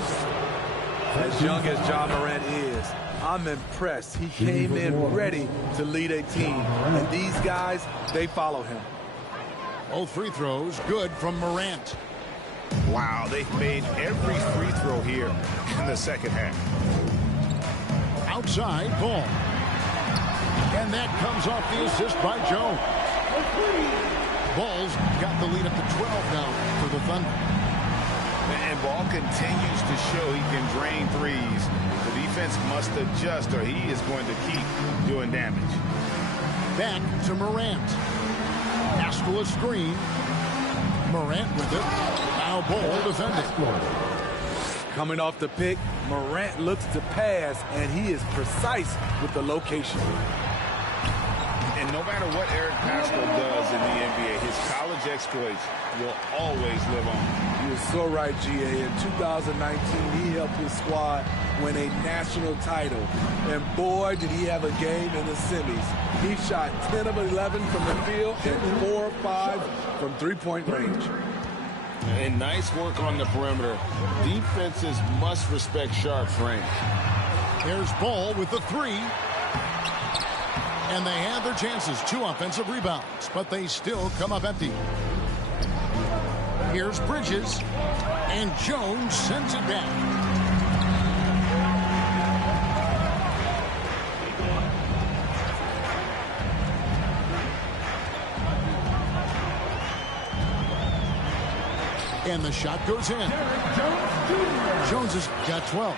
As young as John Morant is, I'm impressed. He came in ready to lead a team. And these guys, they follow him. Both free throws good from Morant. Wow, they've made every free throw here in the second half. Outside ball. And that comes off the assist by Jones. Ball's got the lead up to 12 now for the Thunder. And Ball continues to show he can drain threes. The defense must adjust or he is going to keep doing damage. Back to Morant. Pass to a screen. Morant with it. Now Ball defending. Coming off the pick, Morant looks to pass, and he is precise with the location. And no matter what Eric Pascal does in the NBA, his college exploits will always live on. You are so right, GA. In 2019, he helped his squad win a national title. And boy, did he have a game in the semis. He shot 10 of 11 from the field and 4 of 5 from three-point range. And nice work on the perimeter. Defenses must respect Sharp's range. There's Ball with the 3. And they have their chances. 2 offensive rebounds, but they still come up empty. Here's Bridges, and Jones sends it back. And the shot goes in. Jones has got 12.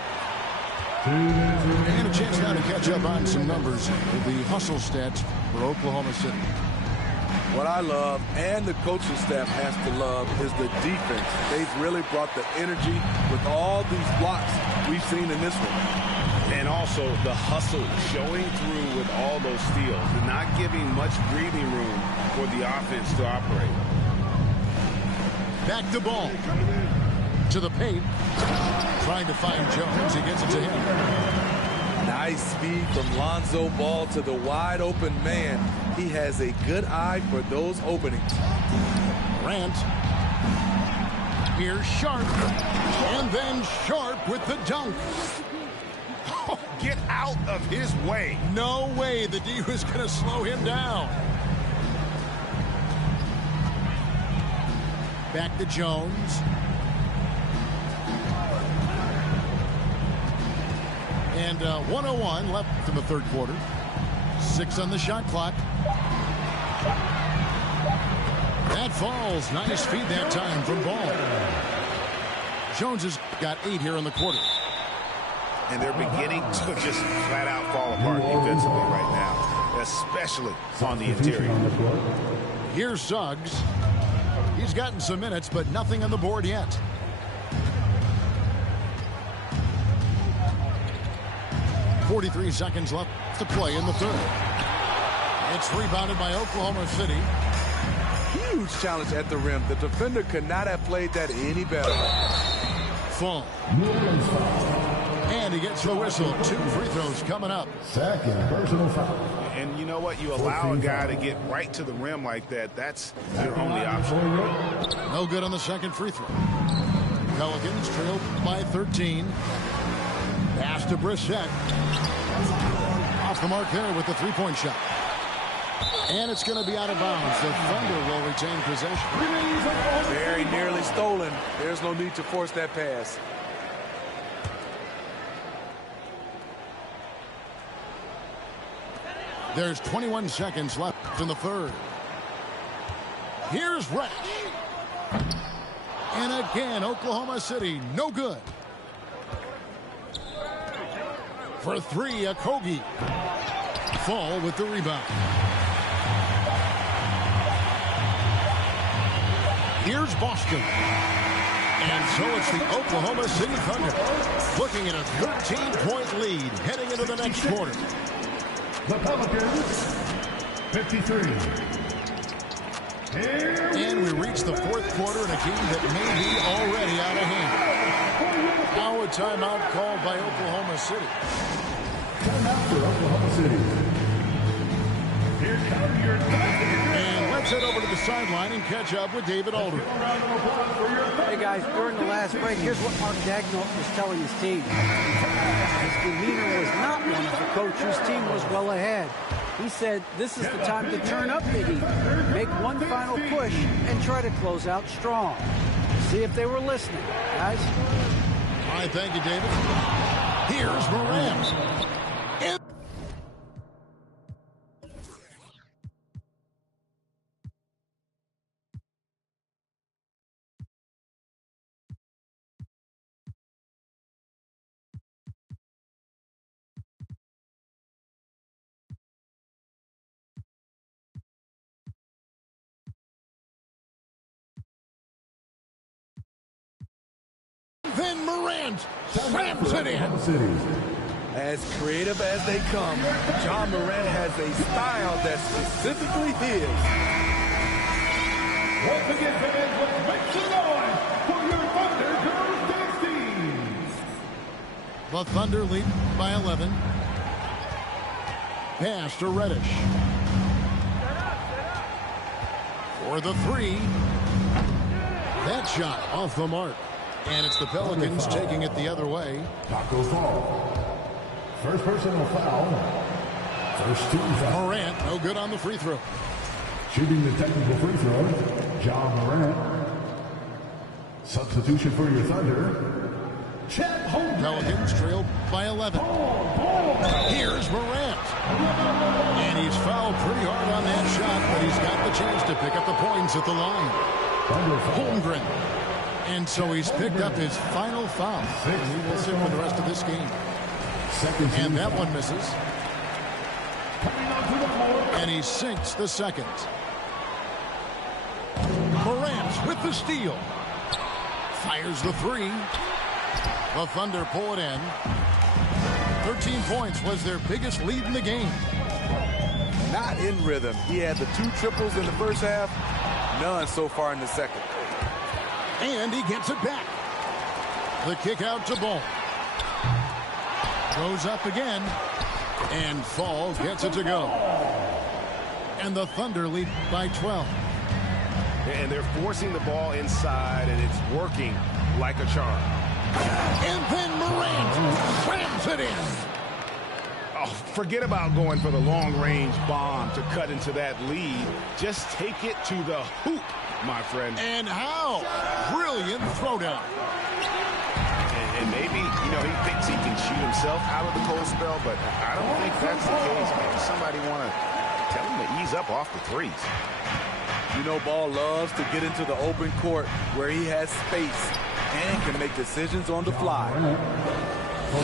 And a chance now to catch up on some numbers with the hustle stats for Oklahoma City. What I love, and the coaching staff has to love, is the defense. They've really brought the energy with all these blocks we've seen in this one. And also the hustle showing through with all those steals and not giving much breathing room for the offense to operate. Back to Ball. To the paint. Trying to find Jones. He gets it to him. Nice speed from Lonzo Ball to the wide open man. He has a good eye for those openings. Grant. Here's Sharp. And then Sharp with the dunk. Oh, get out of his way. No way the D was going to slow him down. Back to Jones. And 1:01 left in the third quarter. 6 on the shot clock. That falls. Nice feed that time from Ball. Jones has got 8 here in the quarter. And they're beginning to just flat out fall apart defensively right now, especially on the interior. Here's Suggs. He's gotten some minutes, but nothing on the board yet. .43 seconds left to play in the third. It's rebounded by Oklahoma City. Huge challenge at the rim. The defender could not have played that any better. Fall. And he gets the whistle. 2 free throws coming up. Second personal foul. And you know what? You allow a guy to get right to the rim like that. That's your only option. No good on the second free throw. Pelicans trailed by 13. Pass to Brissett. Off the mark there with the 3-point shot. And it's going to be out of bounds. The Thunder will retain possession. Very nearly stolen. There's no need to force that pass. There's 21 seconds left in the third. Here's Resch. And again, Oklahoma City, no good. For three, Okogie. Fall with the rebound. Here's Boston. And so it's the Oklahoma City Thunder looking at a 13-point lead heading into the next quarter. The Pelicans, 53. And we reach the fourth quarter in a game that may be already out of hand. Now a timeout called by Oklahoma City. Timeout for Oklahoma City. Here come your And let's head over to the sideline and catch up with David Aldridge. Hey guys, during the last break, here's what Mark Daigneault was telling his team. His demeanor was not one of the coach whose team was well ahead. He said this is the time to turn up the heat, make one final push, and try to close out strong. See if they were listening, guys. All right, thank you, David. Here's Morant. Then Morant slams it in. As creative as they come, John Morant has a style that's specifically his. Once again, fans, let's make some noise for your Thunder Girls Dance Team. The Thunder lead by 11. Pass to Reddish. For the three. That shot off the mark. And it's the Pelicans taking it the other way. Taco Fall. First personal foul. First team foul. Morant, no good on the free throw. Shooting the technical free throw, John Morant. Substitution for your Thunder, Chet Holmgren. Pelicans trail by 11. Here's Morant. And he's fouled pretty hard on that shot, but he's got the chance to pick up the points at the line. Holmgren. And so he's picked up his final foul. He will sit for the rest of this game. And that one misses. And he sinks the second. Morant with the steal. Fires the three. The Thunder pull it in. 13 points was their biggest lead in the game. Not in rhythm. He had the 2 triples in the first half, none so far in the second. And he gets it back. The kick out to Ball. Goes up again. And Fall gets it to go. And the Thunder lead by 12. And they're forcing the ball inside, and it's working like a charm. And then Morant slams it in. Oh, forget about going for the long-range bomb to cut into that lead. Just take it to the hoop, my friend. And how? Brilliant throwdown. And maybe, he thinks he can shoot himself out of the cold spell, but I don't think that's the case. Maybe somebody want to tell him to ease up off the threes. Ball loves to get into the open court where he has space and can make decisions on the fly.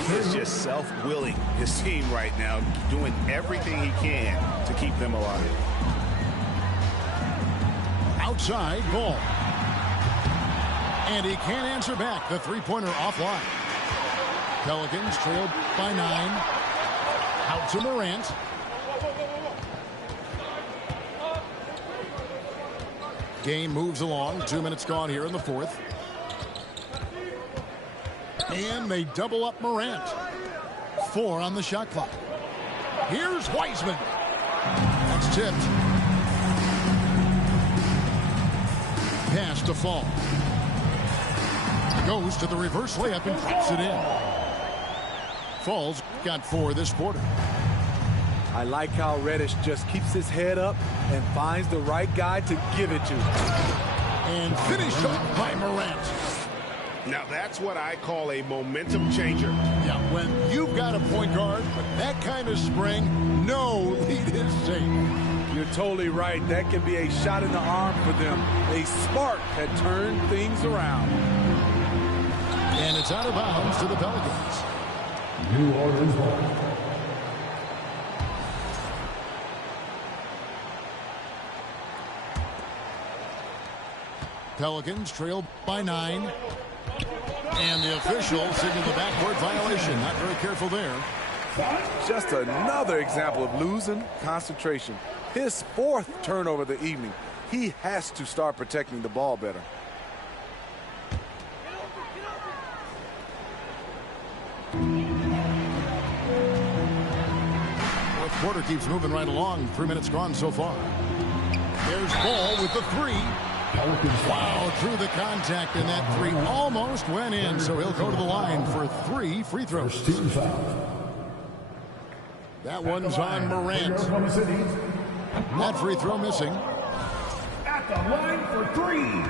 He is just self-willing his team right now, doing everything he can to keep them alive. Outside Ball. And he can't answer back. The three-pointer offline. Pelicans trailed by 9. Out to Morant. Game moves along. 2 minutes gone here in the fourth. And they double up Morant. 4 on the shot clock. Here's Wiseman. That's tipped. Pass to Fall. Goes to the reverse layup and drops it in. Fall's got 4 this quarter. I like how Reddish just keeps his head up and finds the right guy to give it to. And finished up by Morant. Now that's what I call a momentum changer. Yeah, when you've got a point guard with that kind of spring, no lead is safe. You're totally right. That can be a shot in the arm for them. A spark that turned things around. And it's out of bounds to the Pelicans. New Orleans ball. Pelicans trail by 9. And the official signaled the backcourt violation. Not very careful there. Just another example of losing concentration. His 4th turnover of the evening. He has to start protecting the ball better. Fourth quarter keeps moving right along. 3 minutes gone so far. There's Ball with the 3. Wow, through the contact, and that 3 almost went in, so he'll go to the line for 3 free throws. That one's on Morant. That free throw missing. At the line for 3.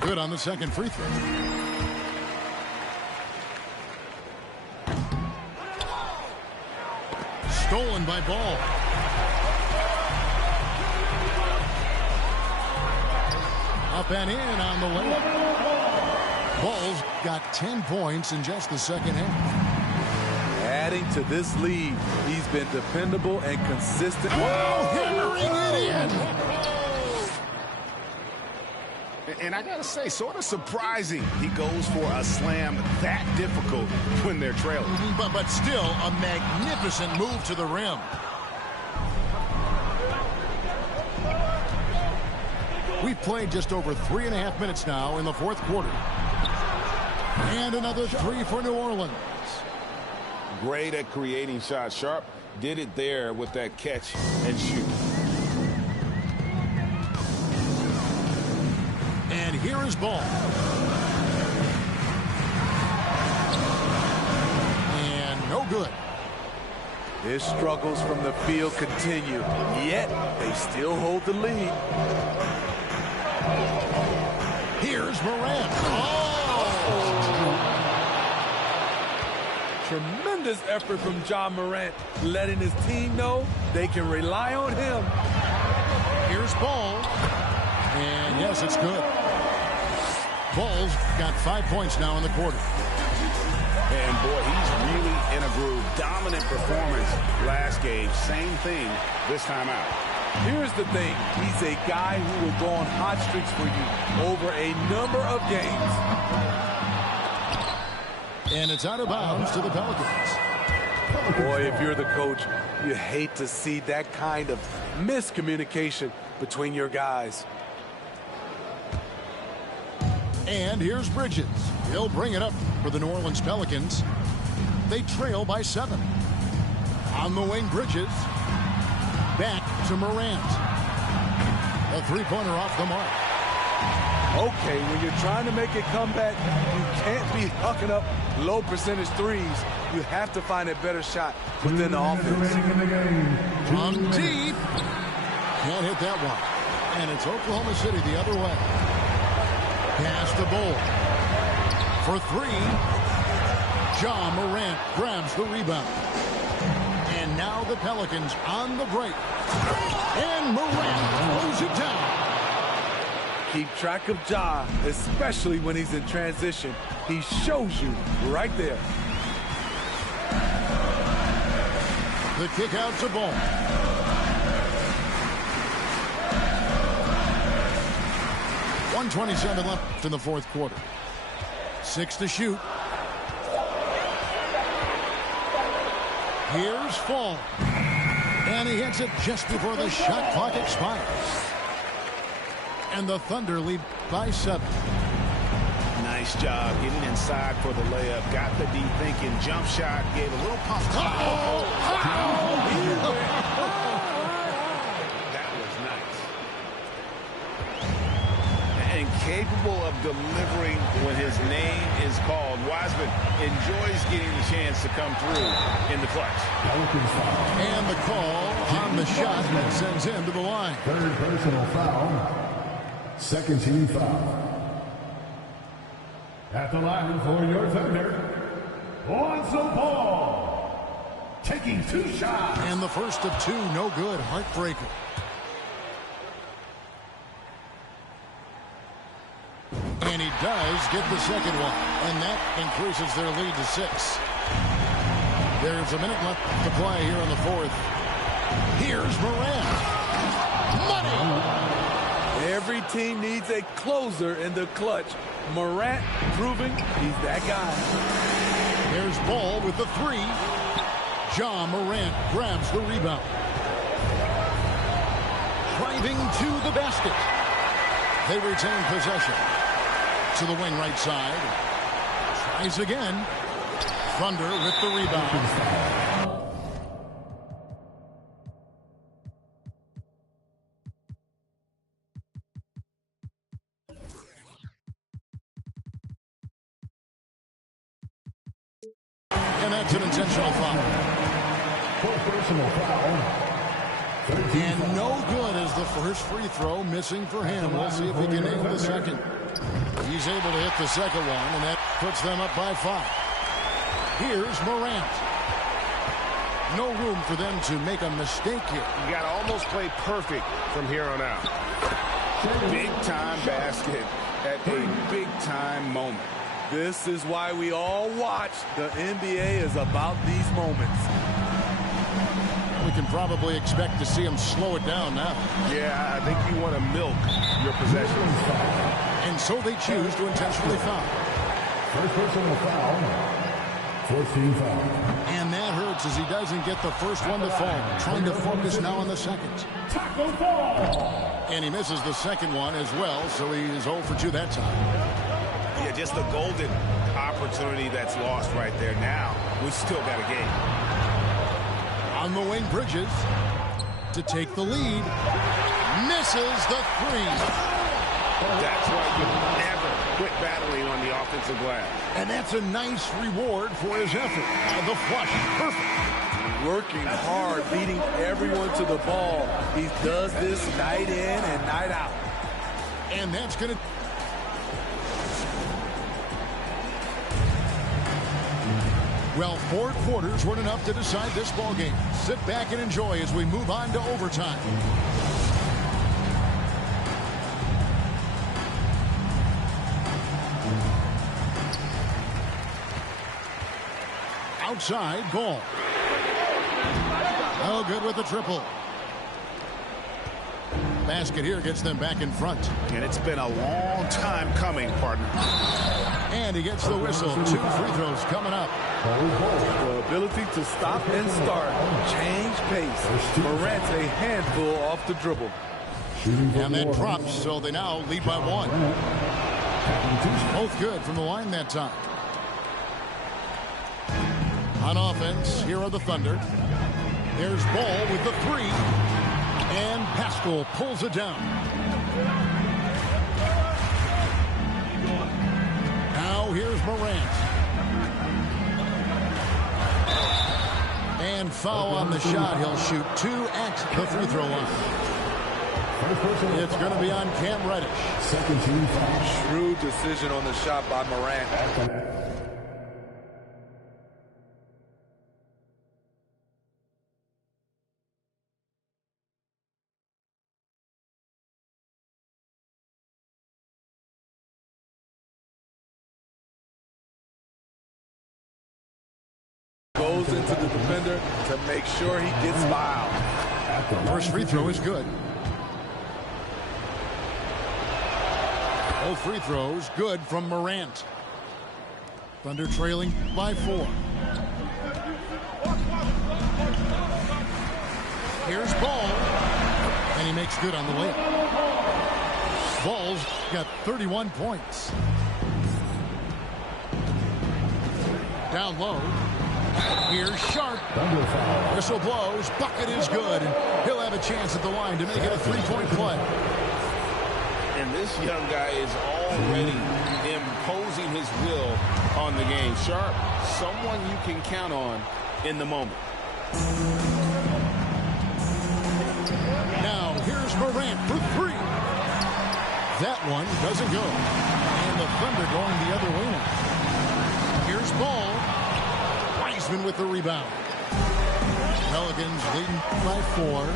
Good on the second free throw. Stolen by Ball. Up and in on the layup. Ball's got 10 points in just the second half. Adding to this lead, he's been dependable and consistent. Whoa, hammering it in. And I gotta say, sort of surprising he goes for a slam that difficult when they're trailing. But still a magnificent move to the rim. We've played just over 3.5 minutes now in the 4th quarter. And another 3 for New Orleans. Great at creating shots. Sharp did it there with that catch and shoot. And here is Ball. And no good. His struggles from the field continue, yet they still hold the lead. Here's Morant. Tremendous effort from Ja Morant, letting his team know they can rely on him. Here's Ball. And yes, it's good. Ball's got 5 points now in the quarter. And boy, he's really in a groove. Dominant performance last game. Same thing this time out. Here's the thing. He's a guy who will go on hot streaks for you over a number of games. And it's out of bounds to the Pelicans. Boy, if you're the coach, you hate to see that kind of miscommunication between your guys. And here's Bridges. He'll bring it up for the New Orleans Pelicans. They trail by 7. On the wing, Bridges. Back to Morant. A three-pointer off the mark. Okay, when you're trying to make a comeback, you can't be hucking up low percentage threes. You have to find a better shot within the offense. From deep. Can't hit that one. And it's Oklahoma City the other way. Pass the Ball. For 3. Ja Morant grabs the rebound. And now the Pelicans on the break. And Morant throws it down. Keep track of Ja, especially when he's in transition. He shows you right there. The kick out to Ball. .127 left in the 4th quarter. 6 to shoot. Here's Fall. And he hits it just before the shot clock expires. And the Thunder lead by 7. Nice job getting inside for the layup. Got the D thinking. Jump shot. Gave a little pump. That was nice. And and capable of delivering when his name is called. Wiseman enjoys getting the chance to come through in the clutch. And the call on the shot that sends him to the line. Third personal foul. Second team foul. At the line for your Thunder, Lonzo Ball. Taking 2 shots. And the first of 2, no good. Heartbreaker. And he does get the second one. And that increases their lead to 6. There's a minute left to play here in the 4th. Here's Morant. Money! Every team needs a closer in the clutch. Morant proving he's that guy. There's Ball with the 3. Ja Morant grabs the rebound. Driving to the basket. They retain possession. To the wing right side. Tries again. Thunder with the rebound. And that's an intentional foul. Personal foul. And no good as the first free throw missing for him. We'll see if he can nail the second. He's able to hit the second one, and that puts them up by 5. Here's Morant. No room for them to make a mistake here. You got to almost play perfect from here on out. Big-time basket at a big-time moment. This is why we all watch. The NBA is about these moments. We can probably expect to see him slow it down now. Yeah, I think you want to milk your possessions. And so they choose to intentionally foul. First personal foul. 14 foul. And that hurts as he doesn't get the first one to fall. Trying to focus now on the second. Taco Ball. And he misses the second one as well, so he is 0 for 2 that time. Yeah, just the golden opportunity that's lost right there. Now, we still got a game. On the wing, Bridges to take the lead. Misses the 3. That's why you never quit battling on the offensive glass. And that's a nice reward for his effort. The flush, perfect. Working hard, beating everyone to the ball. He does this night in and night out. And that's going to... Well, 4 quarters weren't enough to decide this ball game. Sit back and enjoy as we move on to overtime. Outside, Ball. Oh, good with the triple. Basket here gets them back in front. And it's been a long time coming, partner. And he gets the whistle. 2 free throws coming up. The ability to stop and start, change pace. Morant's a handful off the dribble. And that drops, so they now lead by 1. Both good from the line that time. On offense, here are the Thunder. There's Ball with the 3. And Pascal pulls it down. Now here's Morant. And foul on the shot. He'll shoot 2 at the free throw line. It's going to be on Cam Reddish. Second team foul. Shrewd decision on the shot by Morant. Goes into the defender to make sure he gets fouled. First free throw is good. Both free throws good from Morant. Thunder trailing by 4. Here's Ball. And he makes good on the layup. Ball's got 31 points. Down low. Here's Sharp. Whistle blows. Bucket is good. He'll have a chance at the line to make it a 3-point play. And this young guy is already imposing his will on the game. Sharp, someone you can count on in the moment. Now, here's Morant for three. That one doesn't go. And the Thunder going the other way now. Here's Ball. Wiseman with the rebound. Pelicans leading by 4.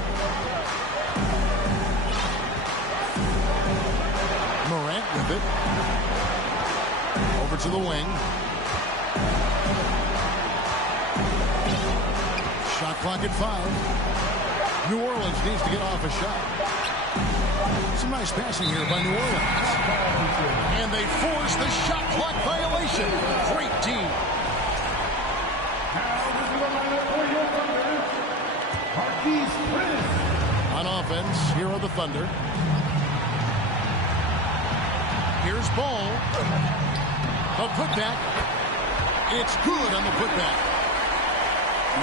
Morant with it. Over to the wing. Shot clock at 5. New Orleans needs to get off a shot. Some nice passing here by New Orleans. And they force the shot clock violation. Great team. On offense, here are the Thunder. Here's Ball. A putback. It's good on the putback.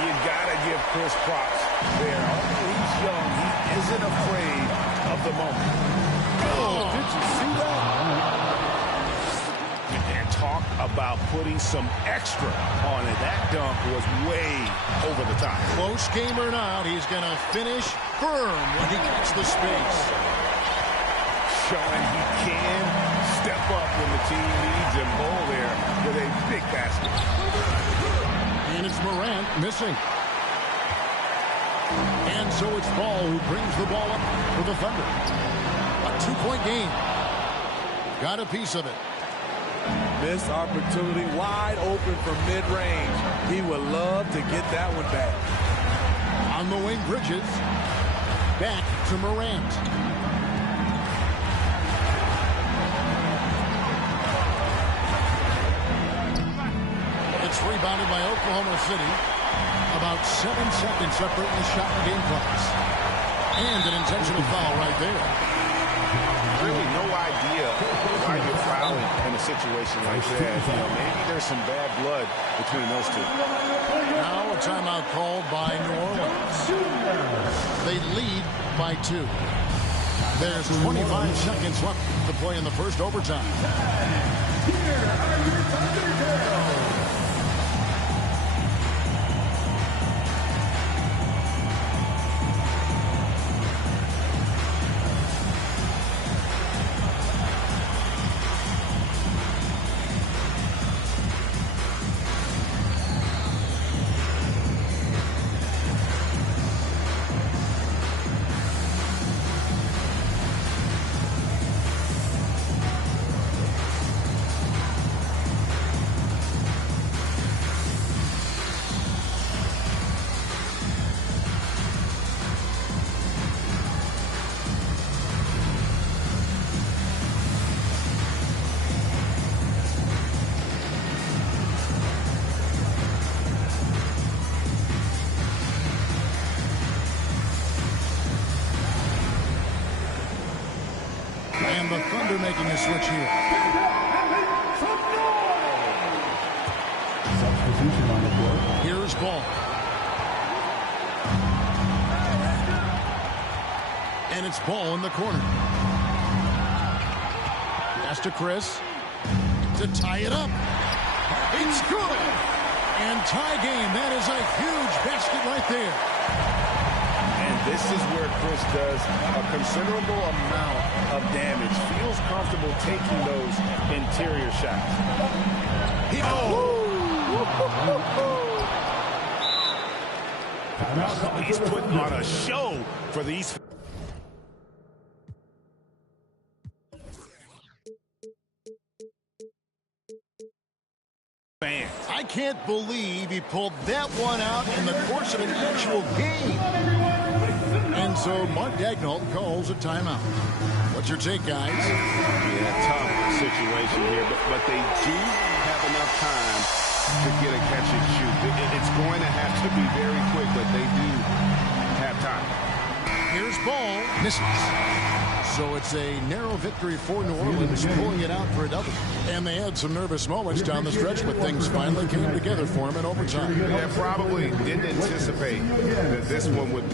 You gotta give Chris props there. Although he's young, he isn't afraid of the moment. Oh, did you see that? And talk about putting some extra on it. That dunk was way over the top. Close game or not, he's going to finish firm when he gets the space. Showing he can step up when the team needs him. Ball there with a big basket. And it's Morant missing. And so it's Ball who brings the ball up for the Thunder. A 2-point game. Got a piece of it. Missed opportunity, wide open from mid-range. He would love to get that one back. On the wing, Bridges. Back to Morant. It's rebounded by Oklahoma City. About 7 seconds separating the shot and game clocks. And an intentional foul right there. Really no idea why you're fouling in a situation like that. You know, maybe there's some bad blood between those two. Now a timeout called by New Orleans. They lead by 2. There's 25 seconds left to play in the first overtime. Here are your Thunderdales. And the Thunder making a switch here. Substitution on the floor. Here's Ball. And it's Ball in the corner. Pass to Chris. To tie it up. It's good. And tie game. That is a huge basket right there. And this is where Chris does a considerable amount of damage. Feels comfortable taking those interior shots. He's putting on a show for these fans. I can't believe he pulled that one out in the course of an actual game. And so Mark Daigneault calls a timeout. What's your take, guys? Yeah, tough situation here, but they do have enough time to get a catch and shoot. It's going to have to be very quick, but they do have time. Here's Ball. Misses. So it's a narrow victory for New Orleans, pulling it out for a double. And they had some nervous moments down the stretch, but things finally came together for him in overtime. Yeah, probably didn't anticipate that this one would...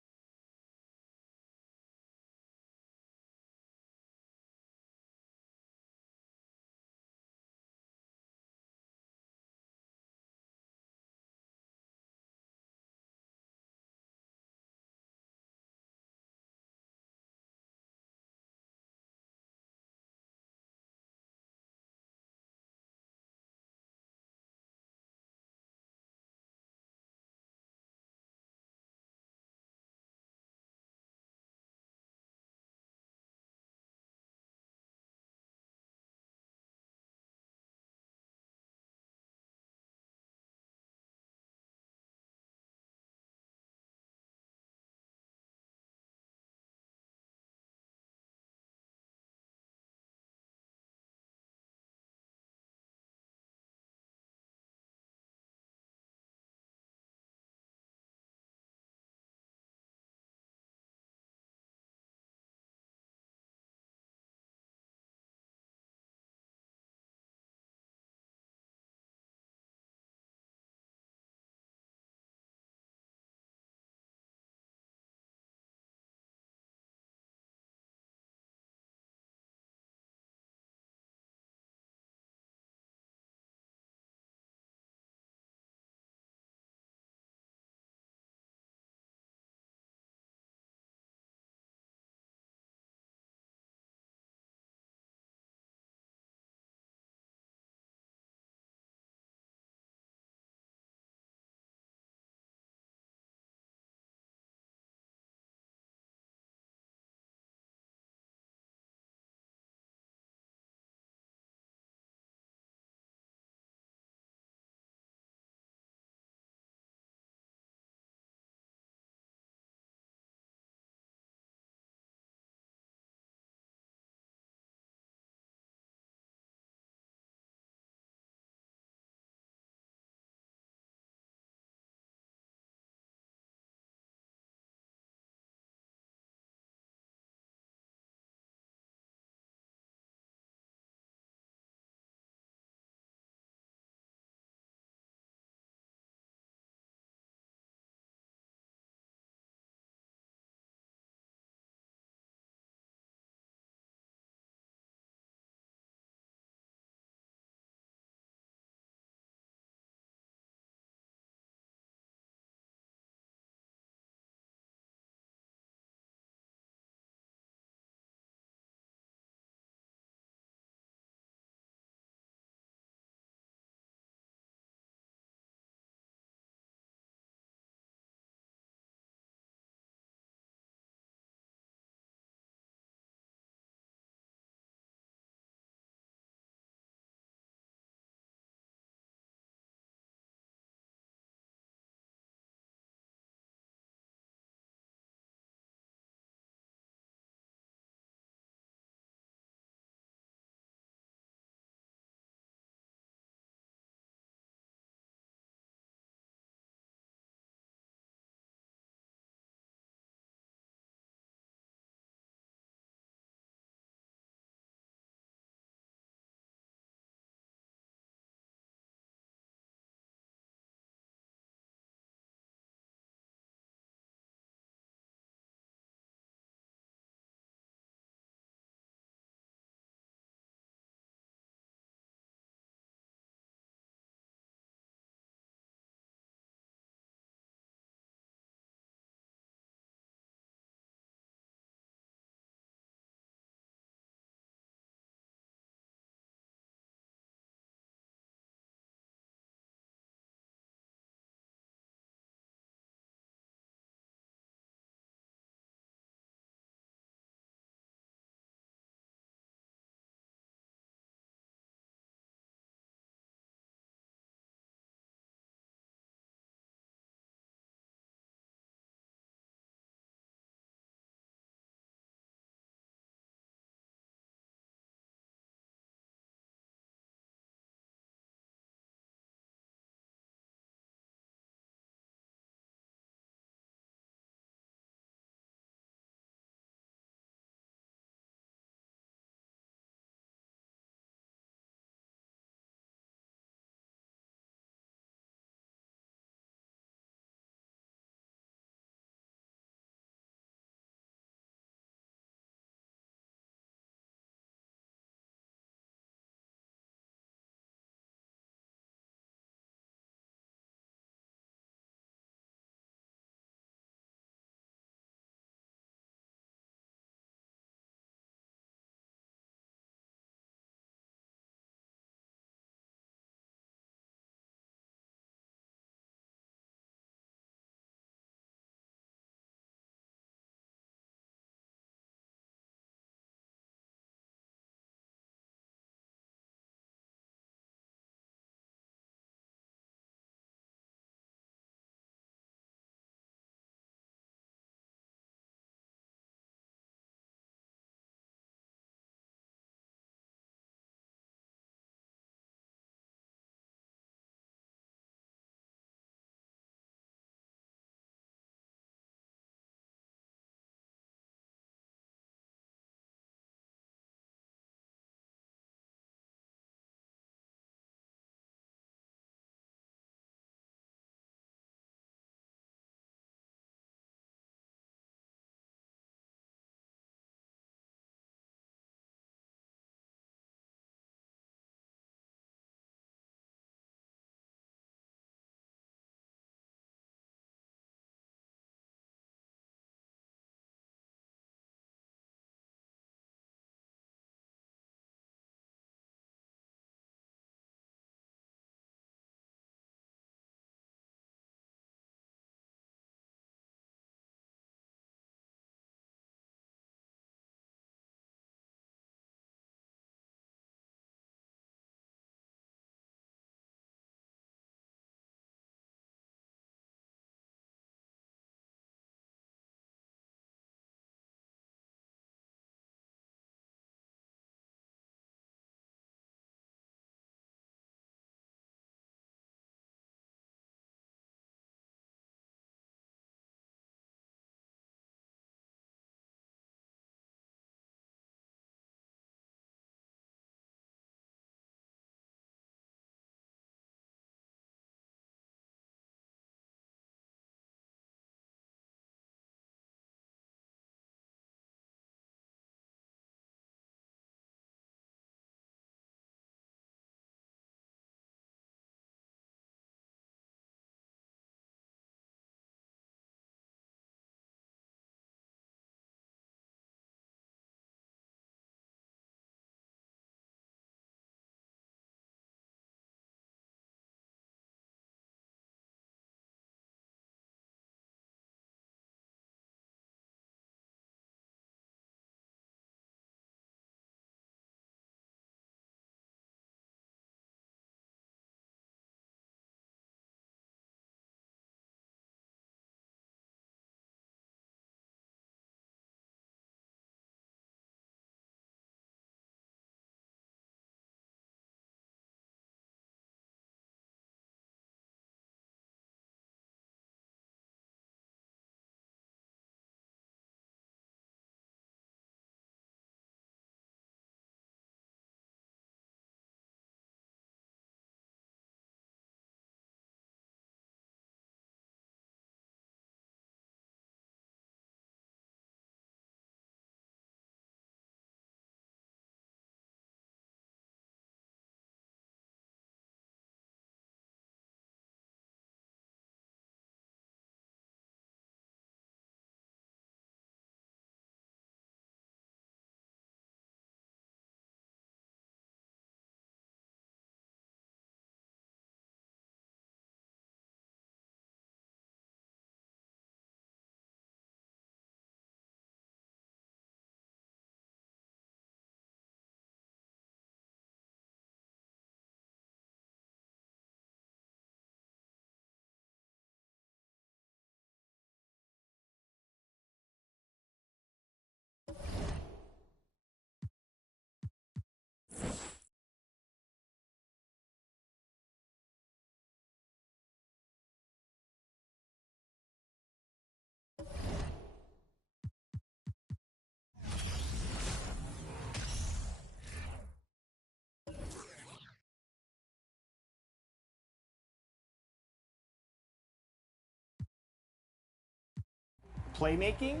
playmaking,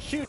shoot.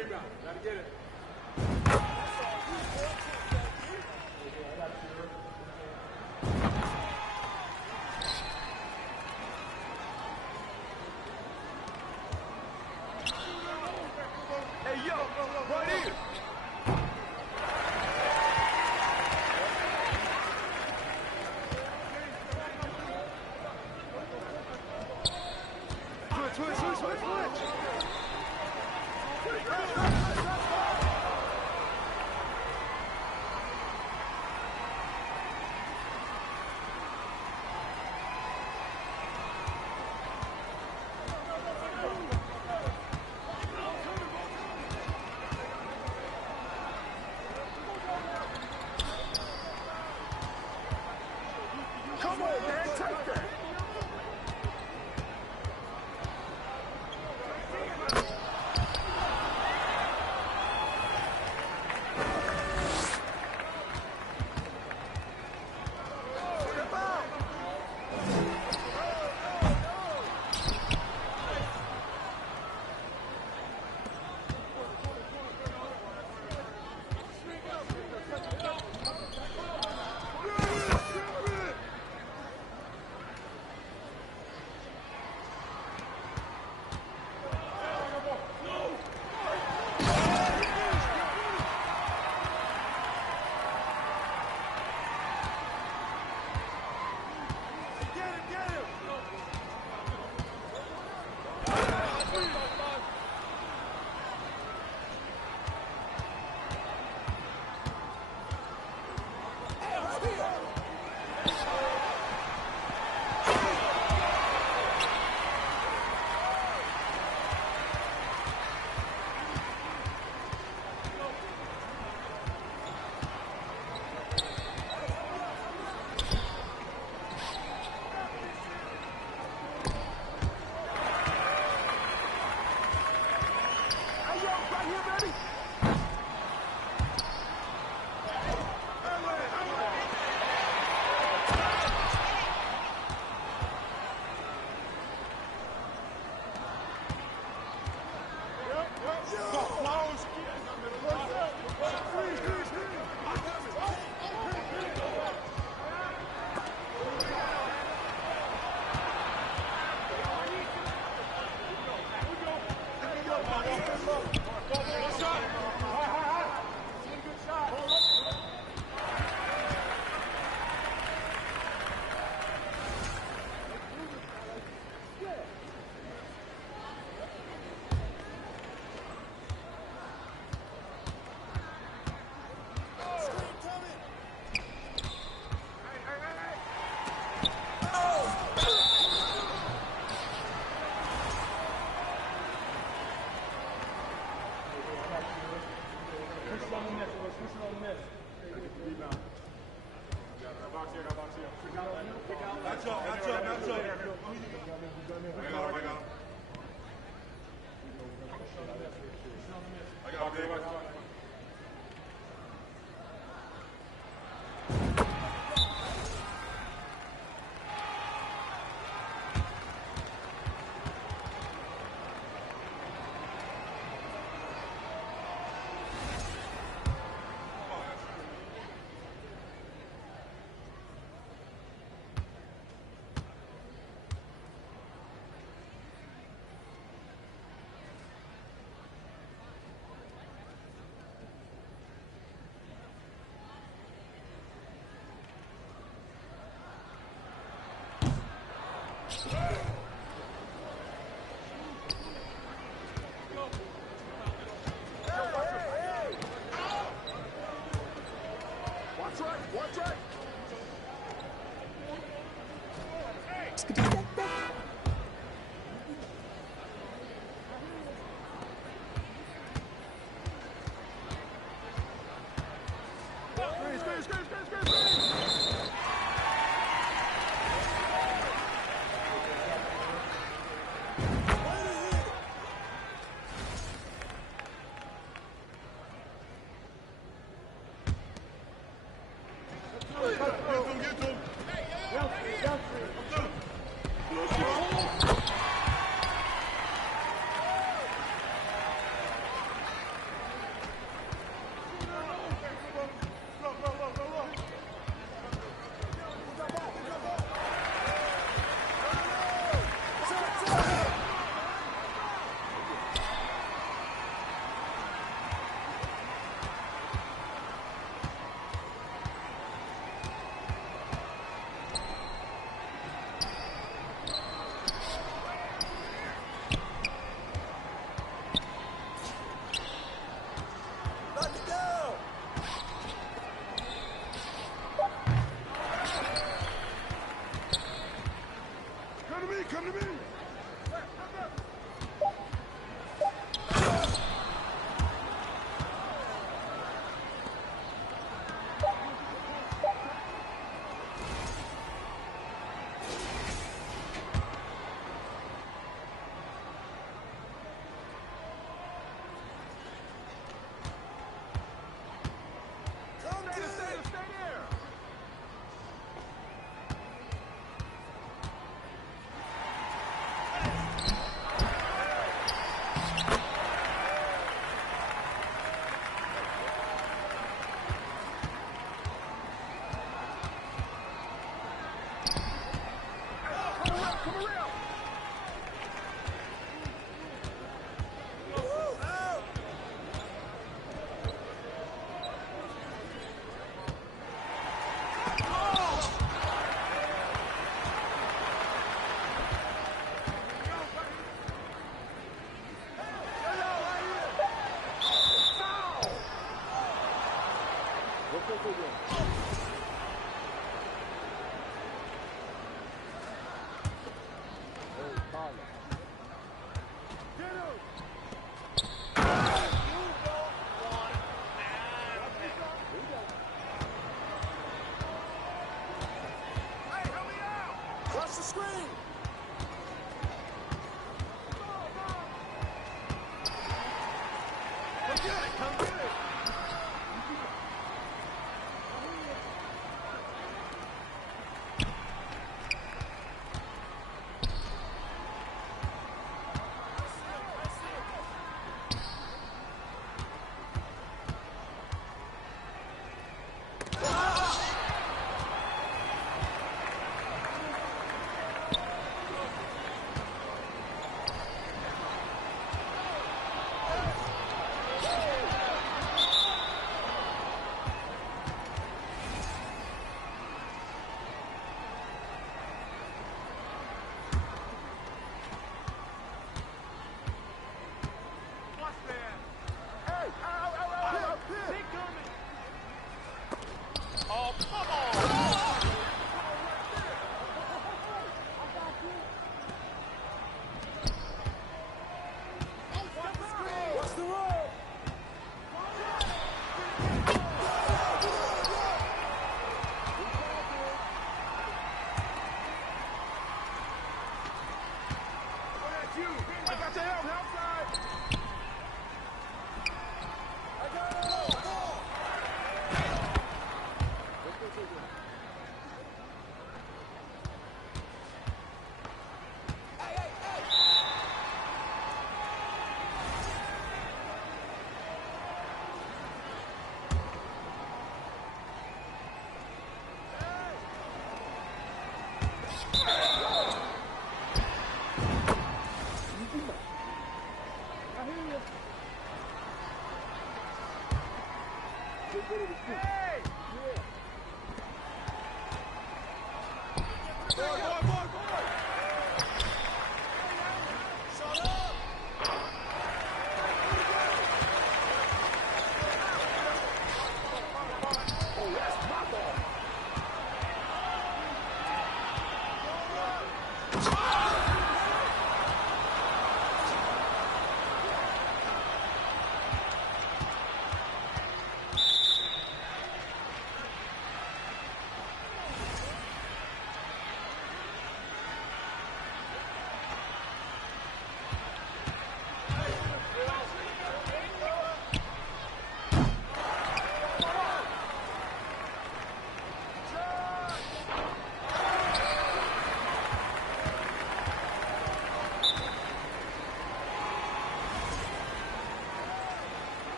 Hey, yo, right here. Switch. Come on, man, take that.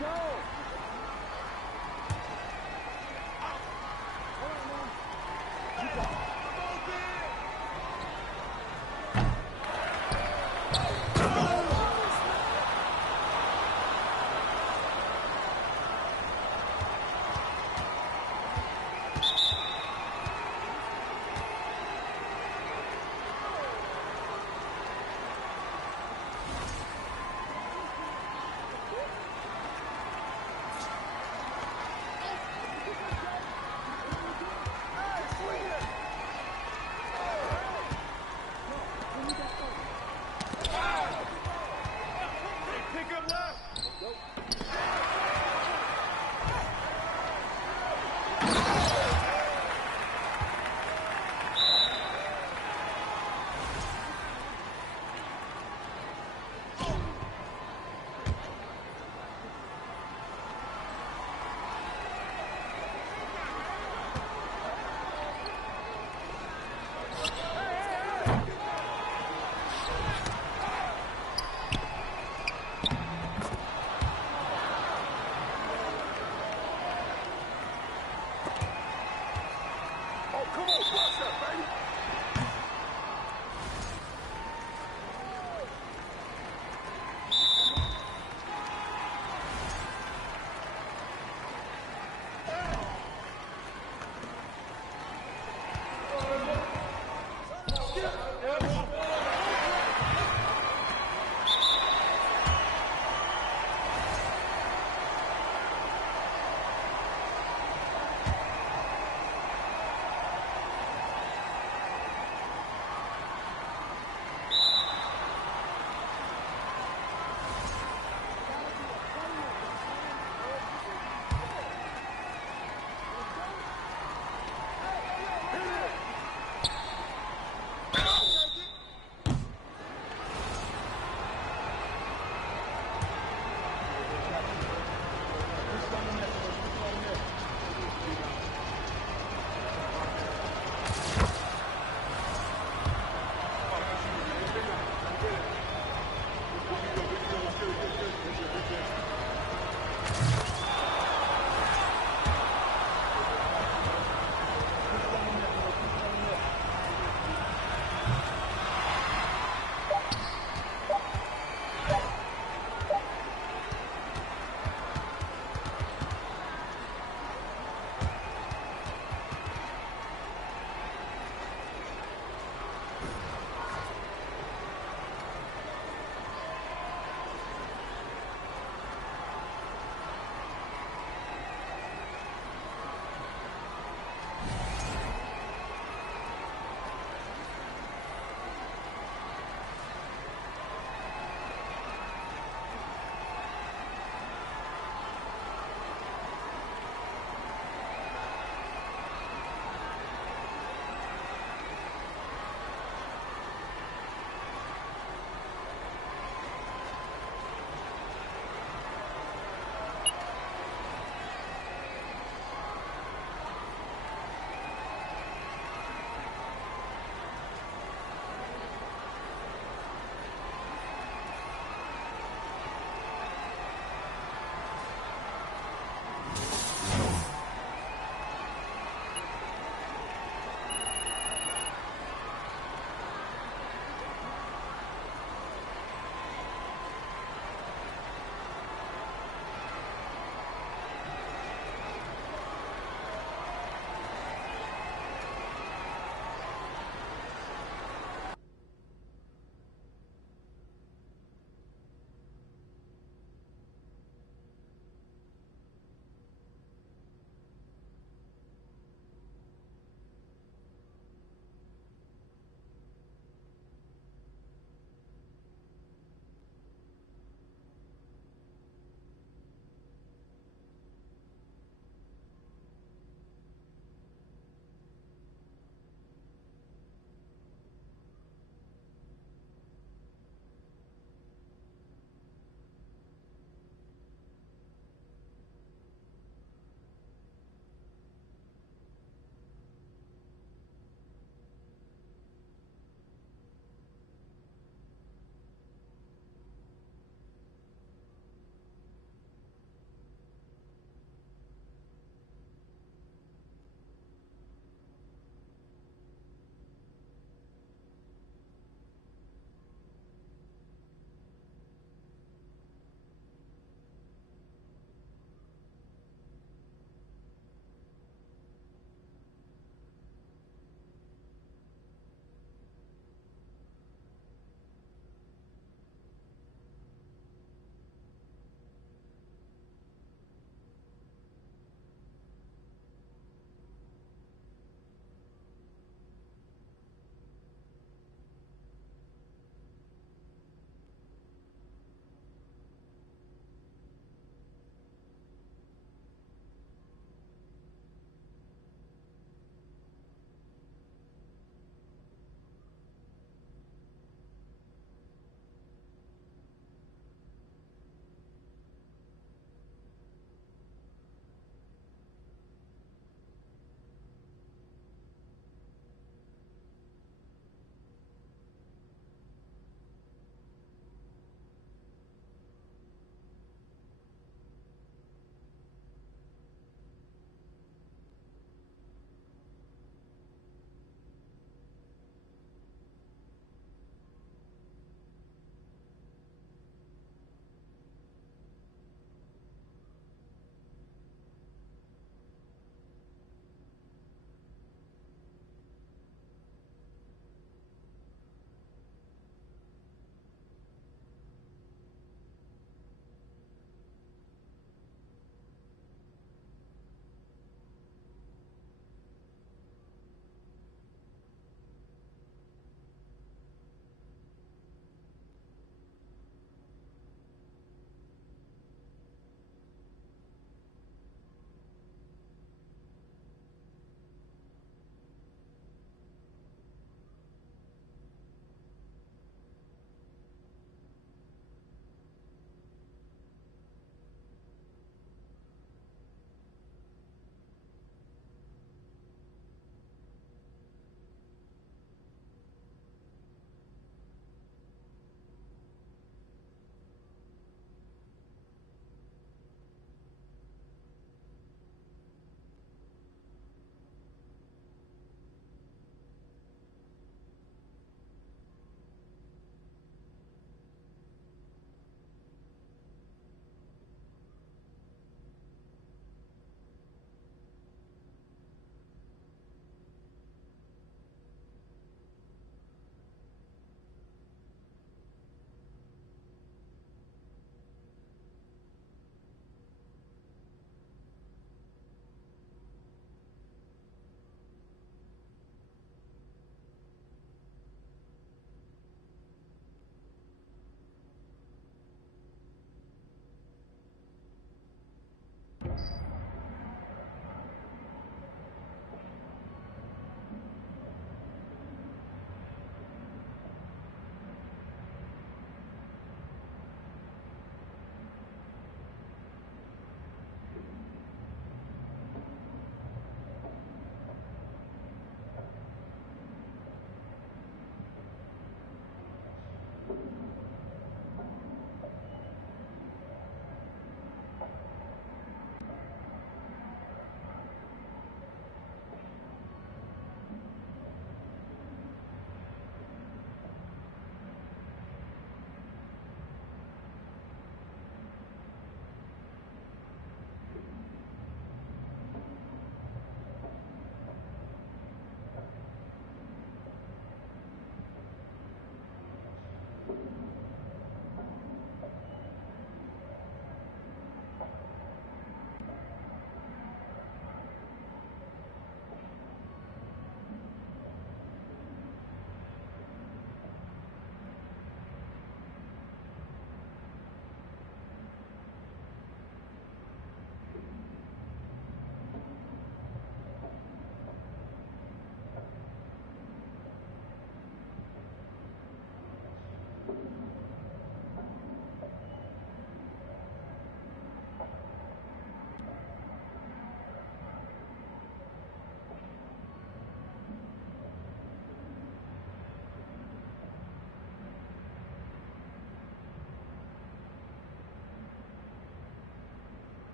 Go.